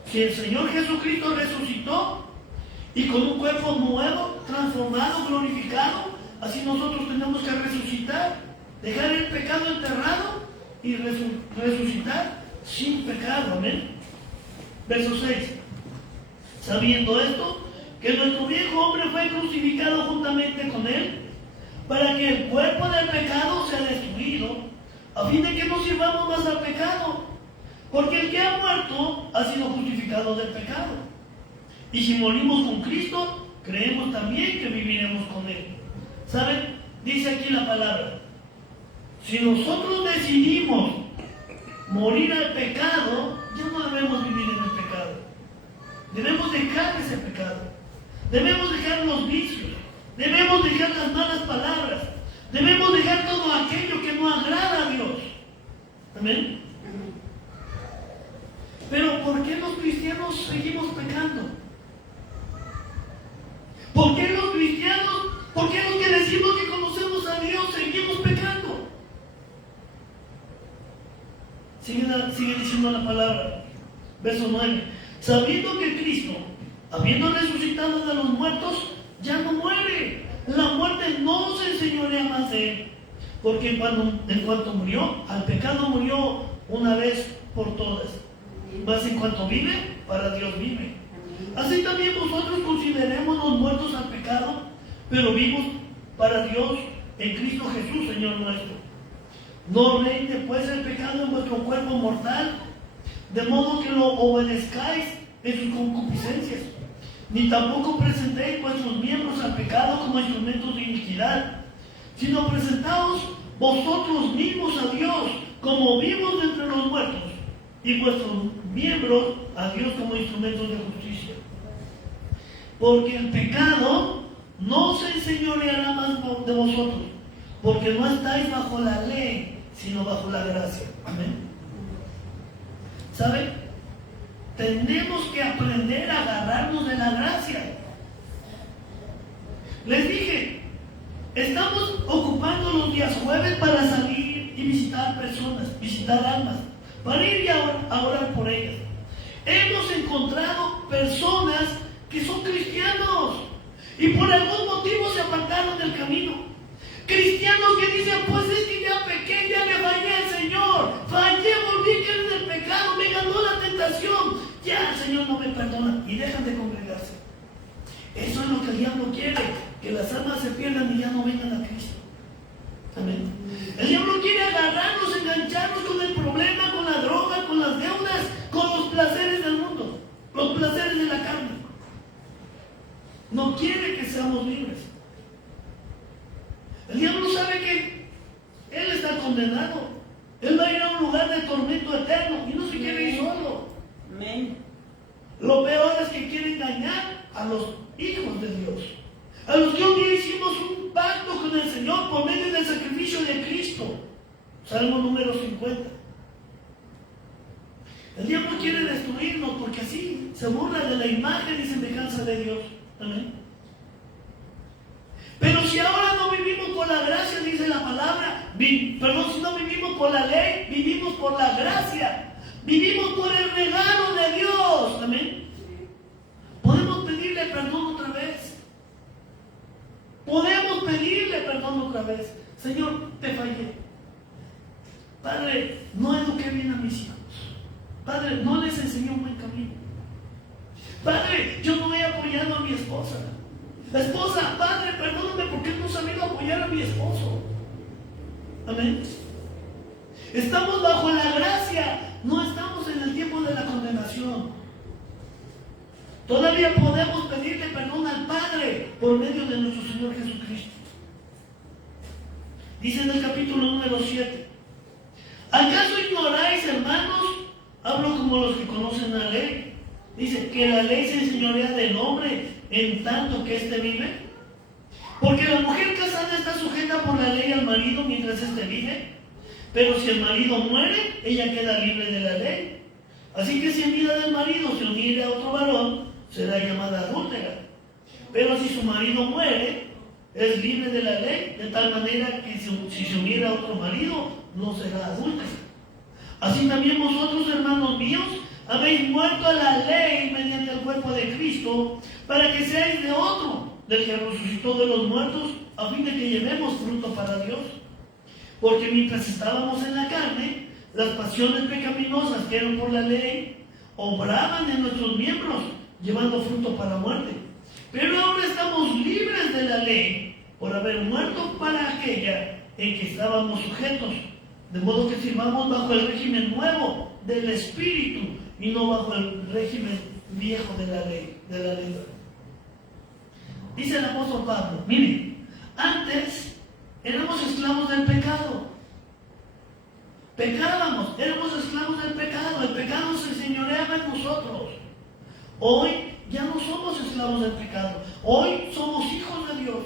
Si el Señor Jesucristo resucitó y con un cuerpo nuevo, transformado, glorificado, así nosotros tenemos que resucitar, dejar el pecado enterrado y resucitar sin pecado. Amén. Verso 6. Sabiendo esto, que nuestro viejo hombre fue crucificado juntamente con Él, para que el cuerpo del pecado sea destruido, a fin de que no sirvamos más al pecado, porque el que ha muerto ha sido justificado del pecado. Y si morimos con Cristo, creemos también que viviremos con Él. ¿Saben? Dice aquí la palabra. Si nosotros decidimos morir al pecado, ya no debemos vivir en el pecado. Debemos dejar ese pecado. Debemos dejar los vicios. Debemos dejar las malas palabras. Debemos dejar todo aquello que no agrada a Dios. Amén. Pero ¿por qué los cristianos seguimos pecando? ¿Por qué los cristianos, por qué los que decimos que conocemos a Dios seguimos pecando? Sigue diciendo la palabra, verso 9. Sabiendo que Cristo, habiendo resucitado de los muertos, ya no muere. La muerte no se enseñorea más de Él. Porque en cuanto murió, al pecado murió una vez por todas. Mas en cuanto vive, para Dios vive. Así también vosotros considerémonos muertos al pecado, pero vivos para Dios en Cristo Jesús, Señor nuestro. No reine pues el pecado en vuestro cuerpo mortal, de modo que lo obedezcáis en sus concupiscencias, ni tampoco presentéis vuestros miembros al pecado como instrumentos de iniquidad, sino presentaos vosotros mismos a Dios como vivos de entre los muertos, y vuestros miembros a Dios como instrumentos de justicia. Porque el pecado no se enseñoreará más de vosotros, porque no estáis bajo la ley, sino bajo la gracia. Amén. ¿Saben? Tenemos que aprender a agarrarnos de la gracia. Les dije, estamos ocupando los días jueves para salir y visitar personas, visitar almas, para ir y a orar por ellas. Hemos encontrado personas que son cristianos y por algún motivo se apartaron del camino. Cristianos que dicen, pues es que ya pequé, ya le fallé al Señor, fallé, volví a caer en el pecado, me ganó la tentación, ya el Señor no me perdona, y dejan de congregarse. Eso es lo que el diablo quiere, que las almas se pierdan y ya no vengan a Cristo. Amén. El diablo quiere agarrarnos, engancharnos con el problema, con la droga, con las deudas, con los placeres del mundo, los placeres de la carne. No quiere que seamos libres. El diablo sabe que él está condenado. Él va a ir a un lugar de tormento eterno y no se quiere ir solo. Amén. Lo peor es que quiere engañar a los hijos de Dios, a los que un día hicimos un pacto con el Señor por medio del sacrificio de Cristo. Salmo número 50. El diablo quiere destruirnos porque así se burla de la imagen y semejanza de Dios. Amén. si no vivimos por la ley, vivimos por la gracia. Vivimos por el regalo de Dios. Amén. Podemos pedirle perdón otra vez. Podemos pedirle perdón otra vez. Señor, te fallé. Padre, no eduqué bien a mis hijos. Padre, no les enseñé un buen camino. Padre, yo no he apoyado a mi esposa. Esposa, Padre, perdóname porque no he sabido apoyar a mi esposo. Amén. Estamos bajo la gracia, no estamos en el tiempo de la condenación. Todavía podemos pedirle perdón al Padre por medio de nuestro Señor Jesucristo. Dice en el capítulo número 7: ¿acaso ignoráis, hermanos? Hablo como los que conocen la ley. Dice que la ley se enseñorea del hombre en tanto que éste vive. Porque la mujer casada está sujeta por la ley al marido mientras éste vive. Pero si el marido muere, ella queda libre de la ley. Así que si en vida del marido se uniere a otro varón, será llamada adúltera. Pero si su marido muere, es libre de la ley, de tal manera que si se uniera a otro marido, no será adúltera. Así también vosotros, hermanos míos, habéis muerto a la ley mediante el cuerpo de Cristo, para que seáis de otro, del que resucitó de los muertos, a fin de que llevemos fruto para Dios. Porque mientras estábamos en la carne, las pasiones pecaminosas que eran por la ley, obraban en nuestros miembros, llevando fruto para muerte. Pero ahora estamos libres de la ley, por haber muerto para aquella en que estábamos sujetos, de modo que sirvamos bajo el régimen nuevo del Espíritu, y no bajo el régimen viejo de la ley, Dice el apóstol Pablo, miren, antes éramos esclavos del pecado. Pecábamos, éramos esclavos del pecado. El pecado se señoreaba en nosotros. Hoy ya no somos esclavos del pecado. Hoy somos hijos de Dios.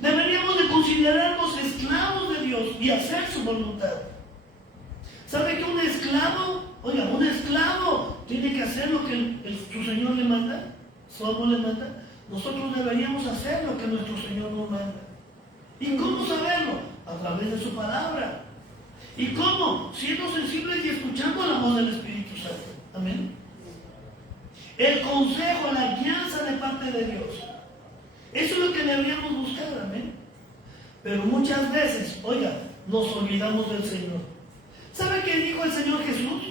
Deberíamos de considerarnos esclavos de Dios y hacer su voluntad. ¿Sabe que un esclavo tiene que hacer lo que su Señor le manda? ¿Su amo le manda? Nosotros deberíamos hacer lo que nuestro Señor nos manda. ¿Y cómo saberlo? A través de su palabra. ¿Y cómo? Siendo sensibles y escuchando la voz del Espíritu Santo. Amén. El consejo, la guianza de parte de Dios. Eso es lo que deberíamos buscar. Amén. Pero muchas veces, nos olvidamos del Señor. ¿Sabe qué dijo el Señor Jesús?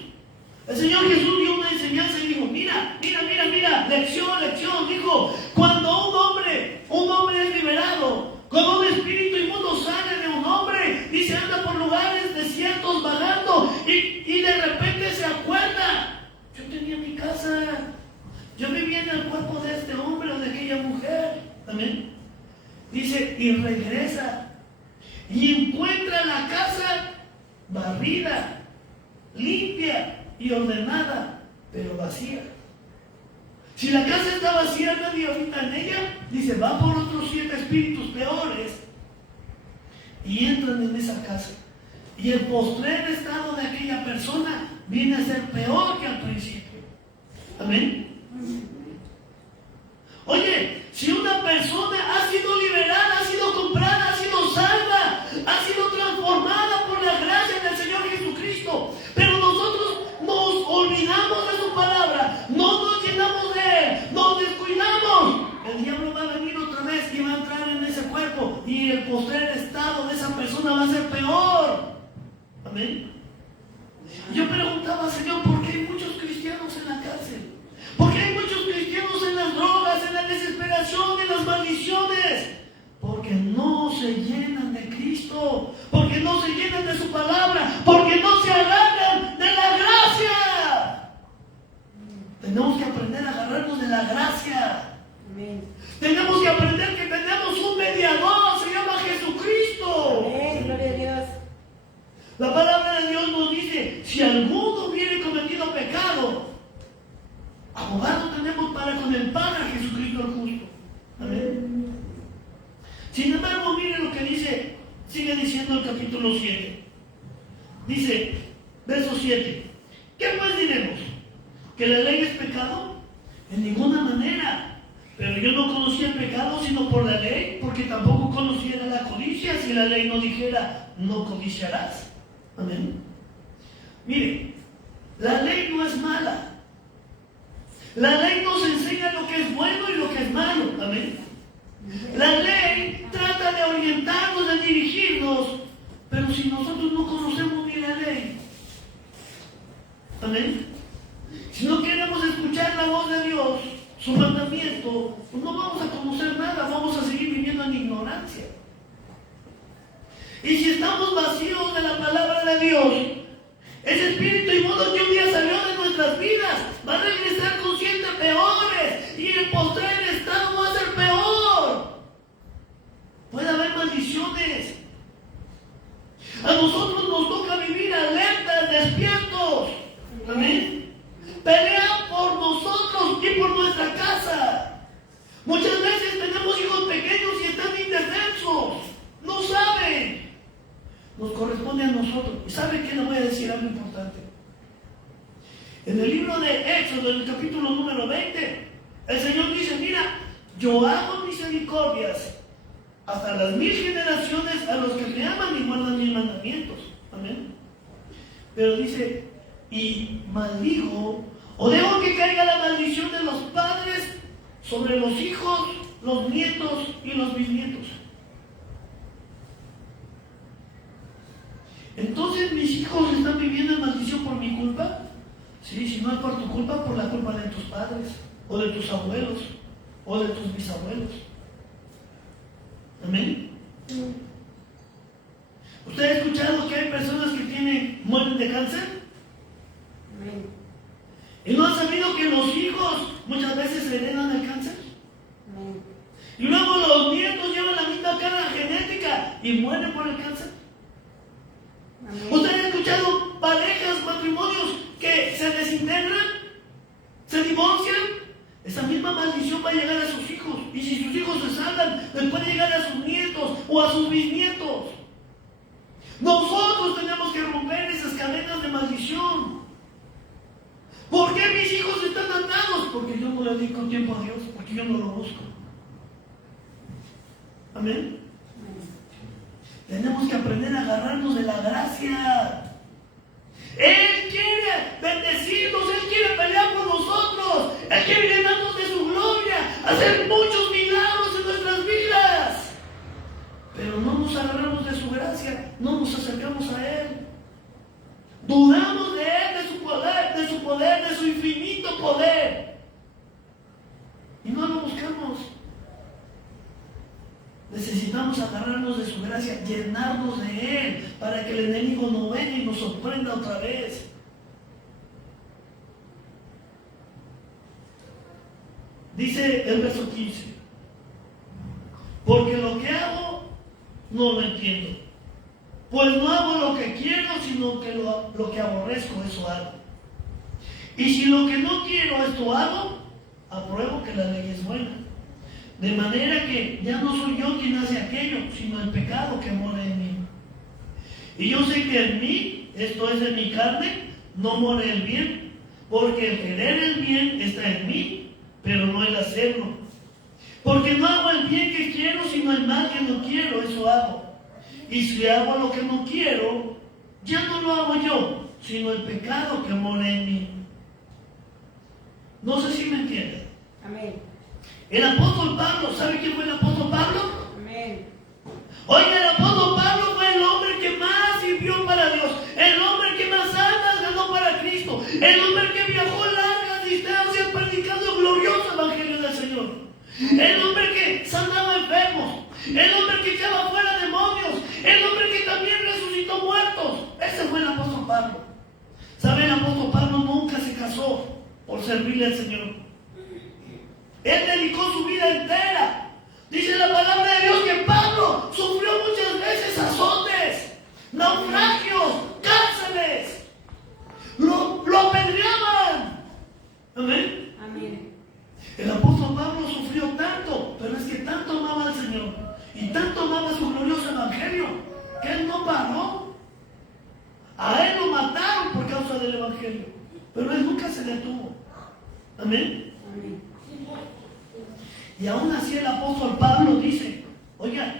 El Señor Jesús dio una enseñanza y dijo, mira, lección, dijo, cuando un hombre es liberado, cuando un espíritu inmundo sale de un hombre y se anda por lugares desiertos vagando y de repente se acuerda, yo tenía mi casa, yo vivía en el cuerpo de este hombre o de aquella mujer, amén. Dice, y regresa y encuentra la casa barrida, limpia y ordenada, pero vacía. Si la casa está vacía, nadie habita en ella. Dice, va por otros 7 espíritus peores y entran en esa casa. Y el postrer estado de aquella persona viene a ser peor que al principio. Amén. Si una persona ha sido liberada, ha sido comprada, ha sido salva, ha sido transformada por la gracia del Señor Jesucristo, pero nosotros nos olvidamos de su palabra, no nos llenamos de Él, nos descuidamos, el diablo va a venir otra vez y va a entrar en ese cuerpo y el postrer estado de esa persona va a ser peor. Amén. Yo preguntaba, Señor, ¿por qué hay muchos cristianos en la cárcel? ¿Por qué hay muchos cristianos en las drogas, en la desesperación, en las maldiciones? Porque no se llenan de Cristo, porque no se llenan de su palabra, porque no se agarran de la gracia. Tenemos que aprender a agarrarnos de la gracia. Amén. Tenemos que aprender que tenemos un mediador, se llama Jesucristo. Amén, gloria a Dios. La palabra de Dios nos dice, si alguno hubiere cometido pecado, abogado tenemos para con el Padre, Jesucristo el justo. Amén. Sin embargo, miren lo que dice, sigue diciendo el capítulo 7. Dice, verso 7. ¿Qué pues diremos? ¿Que la ley es pecado? En ninguna manera. Pero yo no conocía el pecado sino por la ley, porque tampoco conociera la codicia. pasaría si la ley no dijera no codiciarás? Amén. Mire, la ley no es mala. La ley nos enseña lo que es bueno y lo que es malo. Amén. La ley trata de orientarnos, de dirigirnos, pero si nosotros no conocemos ni la ley, amén, si no queremos escuchar la voz de Dios, su mandamiento, pues no vamos a conocer nada, vamos a seguir viviendo en ignorancia. Y si estamos vacíos de la palabra de Dios, ese espíritu inmundo que un día salió de nuestras vidas va a regresar con siete peores, y el postrer estado va a ser peor. Puede haber maldiciones. A nosotros nos toca vivir alertas, despiertos. Amén. Pelea por nosotros y por nuestra casa. Muchas veces tenemos hijos pequeños y están indefensos. No saben. Nos corresponde a nosotros. ¿Y sabe qué? Le voy a decir algo importante. En el libro de Éxodo, en el capítulo número 20, el Señor dice, mira, yo hago misericordias hasta las 1000 generaciones a los que me aman y guardan mis mandamientos. Amén. Pero dice, y maldigo, o dejo que caiga la maldición de los padres sobre los hijos, los nietos y los bisnietos. Entonces, ¿mis hijos están viviendo en maldición por mi culpa? Sí, si no es por tu culpa, por la culpa de tus padres, o de tus abuelos, o de tus bisabuelos. Amén. ¿Usted ha escuchado que hay personas que mueren de cáncer? Amén. ¿Y no ha sabido que los hijos muchas veces heredan el cáncer? Amén. Y luego los nietos llevan la misma carga genética y mueren por el cáncer. Amén. ¿Usted ha escuchado parejas, matrimonios que se desintegran, se divorcian? Esa misma maldición va a llegar a sus hijos. Y si sus hijos se salvan, les puede llegar a sus nietos o a sus bisnietos. Nosotros tenemos que romper esas cadenas de maldición. ¿Por qué mis hijos están atados? Porque yo no le dedico tiempo a Dios, porque yo no lo busco. Amén. Tenemos que aprender a agarrarnos de la gracia. Él quiere bendecirnos, Él quiere pelear por nosotros, Él quiere llenarnos de su gloria, hacer muchos milagros en nuestras vidas. Pero no nos agarramos de su gracia, no nos acercamos a Él. Dudamos de Él, de su infinito poder. Y no lo buscamos. Necesitamos agarrarnos de su gracia, llenarnos de Él, para que el enemigo no venga y nos sorprenda otra vez. Dice el verso 15, porque lo que hago no lo entiendo, pues no hago lo que quiero, sino que lo que aborrezco, eso hago. Y si lo que no quiero, esto hago, apruebo que la ley es buena. De manera que ya no soy yo quien hace aquello, sino el pecado que mora en mí. Y yo sé que en mí, esto es en mi carne, no mora el bien, porque el querer el bien está en mí, pero no el hacerlo. Porque no hago el bien que quiero, sino el mal que no quiero, eso hago. Y si hago lo que no quiero, ya no lo hago yo, sino el pecado que mora en mí. No sé si me entienden. Amén. El apóstol Pablo, ¿sabe quién fue el apóstol Pablo? Amén. Oiga, el apóstol Pablo fue el hombre que más sirvió para Dios, el hombre que más almas ganó para Cristo, el hombre que viajó largas distancias predicando el glorioso evangelio del Señor, el hombre que sanaba enfermos, el hombre que echaba fuera demonios, el hombre que también resucitó muertos. Ese fue el apóstol Pablo. ¿Sabe? El apóstol Pablo nunca se casó por servirle al Señor. Él dedicó su vida entera. Dice la palabra de Dios que Pablo sufrió muchas veces azotes, naufragios, cárceles. Lo apedreaban. Amén. Amén. El apóstol Pablo sufrió tanto, pero es que tanto amaba al Señor y tanto amaba su glorioso evangelio que él no paró. A él lo mataron por causa del evangelio, pero él nunca se detuvo. Amén. Amén. Y aún así el apóstol Pablo dice, oiga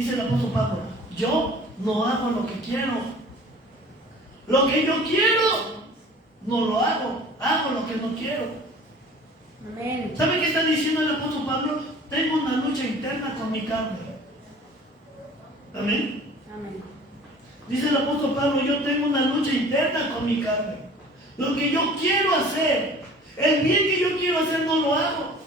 Dice el apóstol Pablo, yo no hago lo que quiero. Lo que yo quiero, no lo hago. Hago lo que no quiero. Amén. ¿Sabe qué está diciendo el apóstol Pablo? Tengo una lucha interna con mi carne. Amén. Amén. Dice el apóstol Pablo, yo tengo una lucha interna con mi carne. Lo que yo quiero hacer, el bien que yo quiero hacer, no lo hago.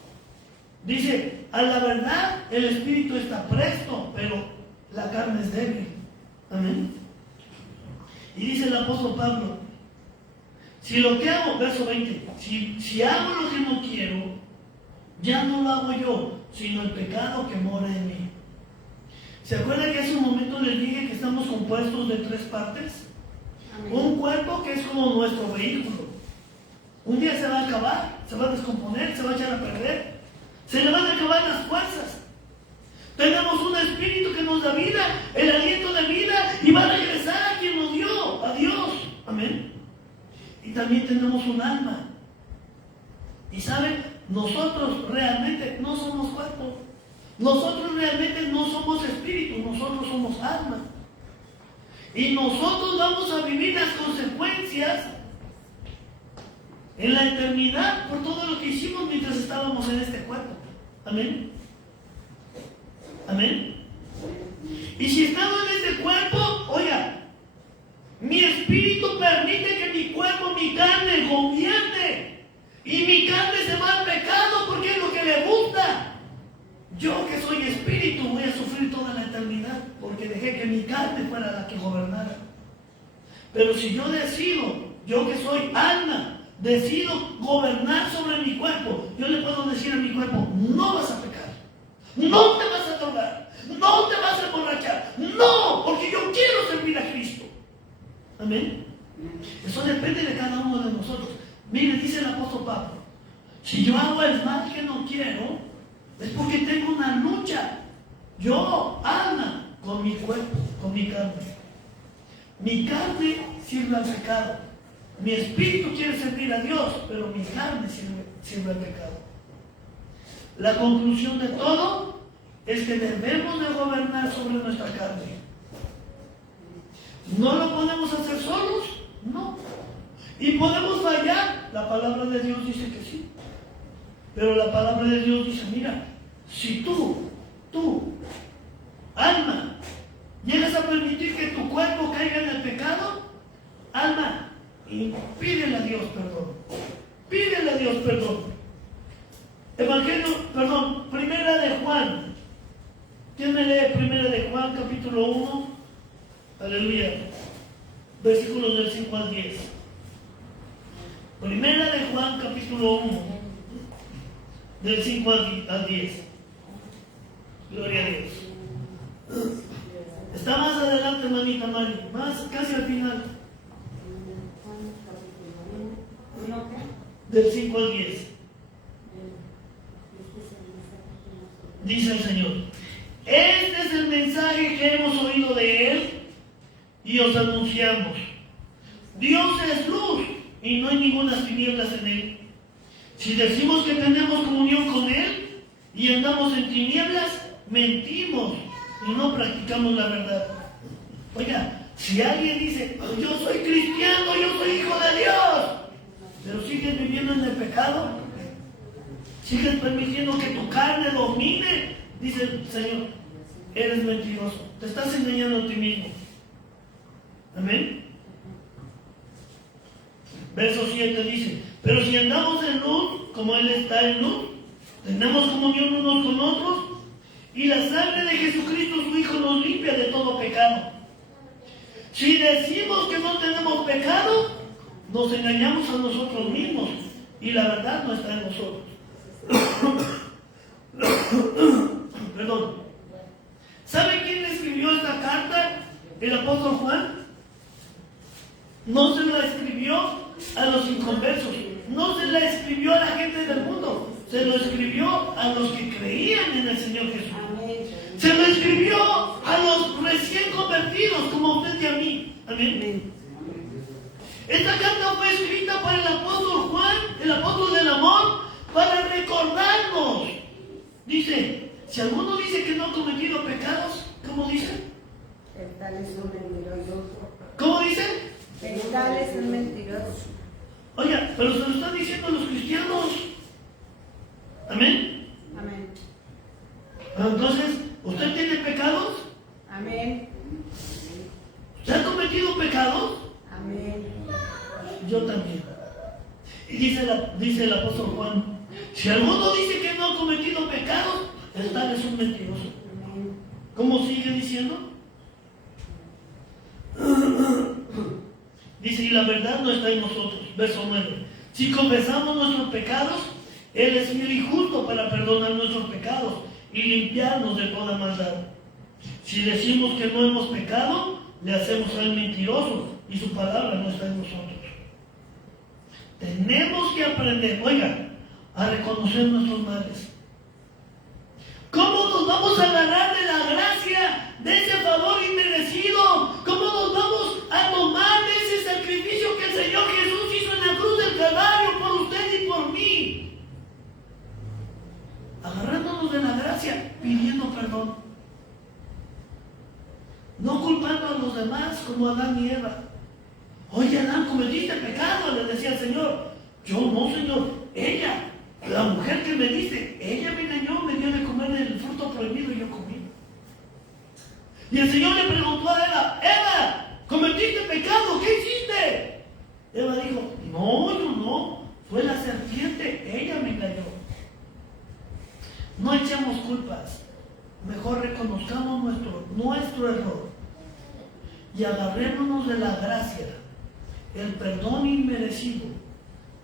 Dice, a la verdad, el espíritu está presto, pero la carne es débil. Amén. Y dice el apóstol Pablo, si lo que hago, verso 20, si hago lo que no quiero, ya no lo hago yo, sino el pecado que mora en mí. ¿Se acuerdan que hace un momento les dije que estamos compuestos de 3 partes? Amén. Un cuerpo que es como nuestro vehículo. Un día se va a acabar, se va a descomponer, se va a echar a perder, se le van a acabar las fuerzas. Tenemos un espíritu que nos da vida, el aliento de vida, y va a regresar a quien nos dio, a Dios. Amén. Y también tenemos un alma. Y saben, nosotros realmente no somos cuerpo. Nosotros realmente no somos espíritu, nosotros somos alma. Y nosotros vamos a vivir las consecuencias en la eternidad por todo lo que hicimos mientras estábamos en este cuerpo. Amén. Amén. Y si estamos en este cuerpo, oiga, mi espíritu permite que mi cuerpo, mi carne gobierne. Y mi carne se va al pecado porque es lo que le gusta. Yo que soy espíritu voy a sufrir toda la eternidad porque dejé que mi carne fuera la que gobernara. Pero si yo decido, yo que soy alma, decido gobernar sobre mi cuerpo, yo le puedo decir a mi cuerpo, no vas a pecar, no te vas a drogar, no te vas a emborrachar, no, porque yo quiero servir a Cristo. Amén. Eso depende de cada uno de nosotros. Mire, dice el apóstol Pablo, si yo hago el mal que no quiero, es porque tengo una lucha. Yo, alma, con mi cuerpo, con mi carne. Mi carne sirve al pecado. Mi espíritu quiere servir a Dios, pero mi carne sirve al pecado. La conclusión de todo es que debemos de gobernar sobre nuestra carne. ¿No lo podemos hacer solos? No. ¿Y podemos fallar? La palabra de Dios dice que sí. Pero la palabra de Dios dice, mira, si tú, alma, llegas a permitir que tu cuerpo caiga en el pecado, alma, y pídele a Dios perdón. Pídele a Dios perdón. Primera de Juan. ¿Quién me lee Primera de Juan, capítulo 1? Aleluya. Versículos del 5 al 10. Primera de Juan, capítulo 1. Del 5 al 10. Gloria a Dios. Está más adelante, hermanita Mari. Casi al final. Del 5 al 10. Dice el Señor. Este es el mensaje que hemos oído de Él y os anunciamos. Dios es luz y no hay ninguna tinieblas en Él. Si decimos que tenemos comunión con Él y andamos en tinieblas, mentimos y no practicamos la verdad. Oiga, si alguien dice, yo soy cristiano, yo soy hijo de Dios, pero sigues viviendo en el pecado, sigues permitiendo que tu carne domine, dice el Señor, eres mentiroso, te estás engañando a ti mismo. Amén. Verso 7 dice, pero si andamos en luz, como Él está en luz, tenemos comunión unos con otros, y la sangre de Jesucristo, su Hijo, nos limpia de todo pecado. Si decimos que no tenemos pecado, nos engañamos a nosotros mismos, y la verdad no está en nosotros. Perdón. ¿Sabe quién escribió esta carta? El apóstol Juan. No se la escribió a los inconversos, no se la escribió a la gente del mundo, se lo escribió a los que creían en el Señor Jesús. Se lo escribió a los recién convertidos, como a usted y a mí. Amén. Esta carta fue escrita por el apóstol Juan, el apóstol del amor, para recordarnos. Dice, si alguno dice que no ha cometido pecados, ¿cómo dice? El tal es un mentiroso. ¿Cómo dice? El tal es un mentiroso. Oiga, pero se lo están diciendo los cristianos. Amén. Amén. Entonces, ¿usted tiene pecados? Amén. ¿Usted ha cometido pecados? Amén. Yo también. Y dice el apóstol Juan, si alguno dice que no ha cometido pecados, el tal es un mentiroso. Amén. ¿Cómo sigue diciendo? Dice, y la verdad no está en nosotros. Verso 9. Si confesamos nuestros pecados, Él es fiel y justo para perdonar nuestros pecados y limpiarnos de toda maldad. Si decimos que no hemos pecado, le hacemos al mentiroso y su palabra no está en nosotros. Tenemos que aprender, oiga, a reconocer nuestros males. ¿Cómo nos vamos a agarrar de la gracia, de ese favor inmerecido? ¿Cómo nos vamos a tomar de ese sacrificio que el Señor Jesús hizo en la cruz del Calvario por usted y por mí? Agarrándonos de la gracia, pidiendo perdón. No culpando a los demás como Adán y Eva. Oye, Adán, cometiste pecado, le decía el Señor. Yo no, Señor, ella. La mujer que me diste, ella me engañó, me dio de comer del fruto prohibido y yo comí. Y el Señor le preguntó a Eva, Eva, ¿cometiste pecado? ¿Qué hiciste? Eva dijo, no, yo no, fue la serpiente, ella me engañó. No echemos culpas, mejor reconozcamos nuestro error y agarrémonos de la gracia, el perdón inmerecido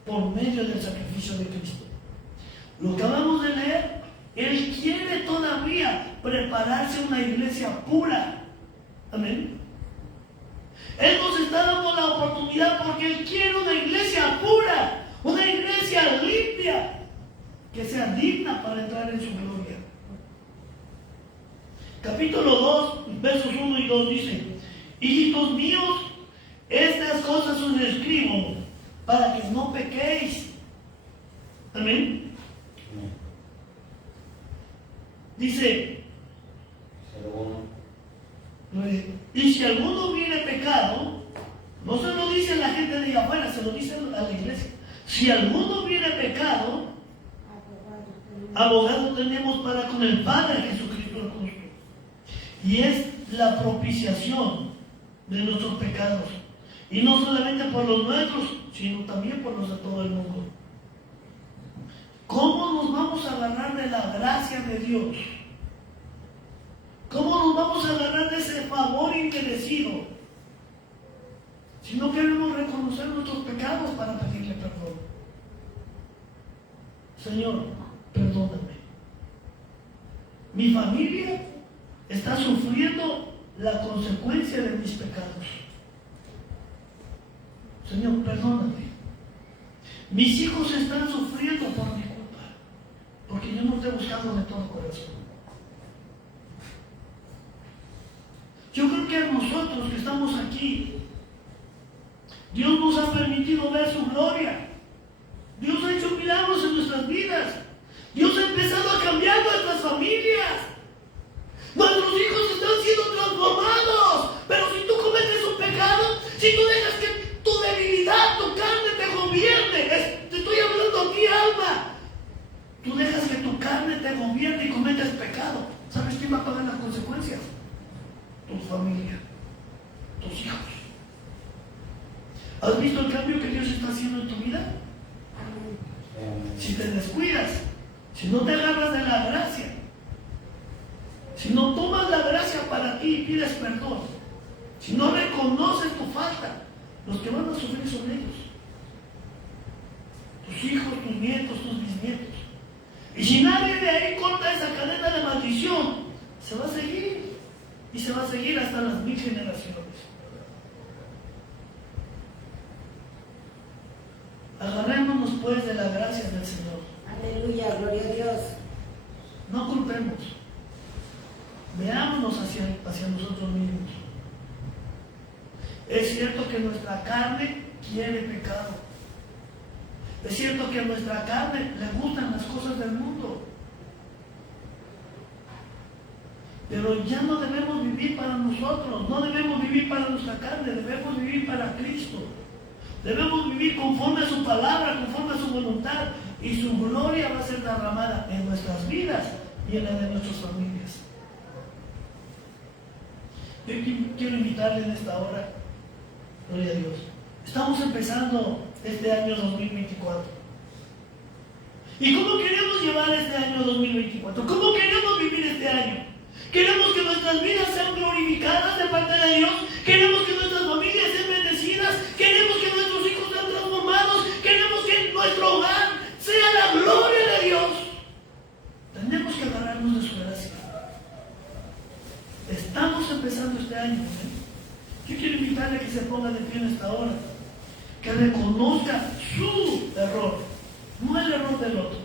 por medio del sacrificio de Cristo. Lo que acabamos de leer, Él quiere todavía prepararse una iglesia pura. Amén. Él nos está dando la oportunidad porque Él quiere una iglesia pura, una iglesia limpia, que sea digna para entrar en su gloria. Capítulo 2, versos 1 y 2 dice, hijitos míos, estas cosas os escribo para que no pequéis. Amén. Dice, y si alguno hubiere pecado, no se lo dice a la gente de allá afuera, se lo dice a la iglesia. Si alguno hubiere pecado, abogado tenemos para con el Padre, Jesucristo el justo. Y es la propiciación de nuestros pecados. Y no solamente por los nuestros, sino también por los de todo el mundo. ¿Cómo nos vamos a agarrar de la gracia de Dios? ¿Cómo nos vamos a agarrar de ese favor inmerecido? Si no queremos reconocer nuestros pecados para pedirle perdón. Señor, perdóname. Mi familia está sufriendo la consecuencia de mis pecados. Señor, perdóname. Mis hijos están sufriendo por mi culpa, porque yo no te he buscado de todo corazón. Yo creo que a nosotros que estamos aquí, Dios nos ha permitido ver su gloria. Dios ha hecho milagros en nuestras vidas. Dios ha empezado a cambiar nuestras familias. Nuestros hijos están siendo transformados. Pero si tú cometes un pecado, si tú dejas que tu debilidad, tu carne te gobierne, te estoy hablando a ti, alma. Tú dejas que tu carne te gobierne y cometes pecado. ¿Sabes quién va a pagar las consecuencias? Tu familia, tus hijos. ¿Has visto el cambio que Dios está haciendo en tu vida? Si te descuidas, si no te agarras de la gracia, si no tomas la gracia para ti y pides perdón, si no reconoces tu falta, los que van a sufrir son ellos. Tus hijos, tus nietos, tus bisnietos. Y si nadie de ahí corta esa cadena de maldición, se va a seguir. Y se va a seguir hasta las 1000 generaciones. Agarrémonos pues de la gracia del Señor. Aleluya, gloria a Dios. No culpemos. Veámonos hacia nosotros mismos. Es cierto que nuestra carne quiere pecado. Es cierto que a nuestra carne le gustan las cosas del mundo. Pero ya no debemos vivir para nosotros, no debemos vivir para nuestra carne, debemos vivir para Cristo. Debemos vivir conforme a su palabra, conforme a su voluntad, y su gloria va a ser derramada en nuestras vidas y en la de nuestras familias. Yo quiero invitarle en esta hora, gloria a Dios. Estamos empezando este año 2024. ¿Y cómo queremos llevar este año 2024? ¿Cómo queremos vivir este año? Queremos que nuestras vidas sean glorificadas de parte de Dios. Queremos que nuestras familias sean bendecidas. Queremos que nuestros hijos sean transformados. Queremos que nuestro hogar sea la gloria de Dios. Tenemos que agarrarnos de su gracia. Estamos empezando este año. Yo quiero invitarle a que se ponga de pie en esta hora. Que reconozca su error, no el error del otro.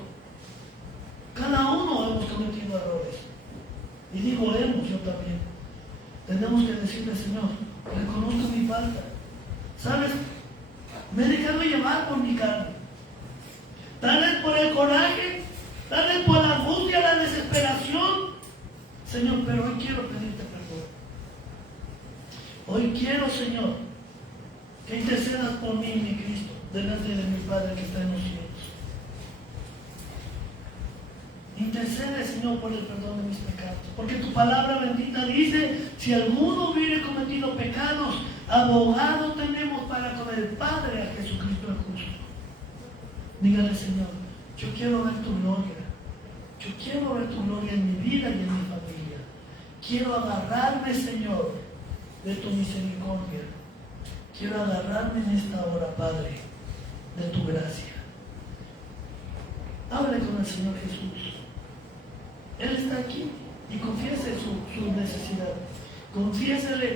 Cada uno hemos cometido errores. Y digo hemos, yo también. Tenemos que decirle, Señor, reconozco mi falta. ¿Sabes? Me he dejado llevar por mi carne. Tal vez por el coraje, tal vez por la angustia, la desesperación. Señor, pero hoy quiero pedirte perdón. Hoy quiero, Señor, que intercedas por mí, mi Cristo, delante de mi Padre que está en los cielos. Intercede, Señor, por el perdón de mis pecados. Porque tu palabra bendita dice, si alguno hubiere cometido pecados, abogado tenemos para con el Padre a Jesucristo el justo. Dígale, Señor, yo quiero ver tu gloria. Yo quiero ver tu gloria en mi vida y en mi familia. Quiero agarrarme, Señor, de tu misericordia. Quiero agarrarme en esta hora, Padre, de tu gracia. Hable con el Señor Jesús. Él está aquí y confiese su necesidad. Confiésele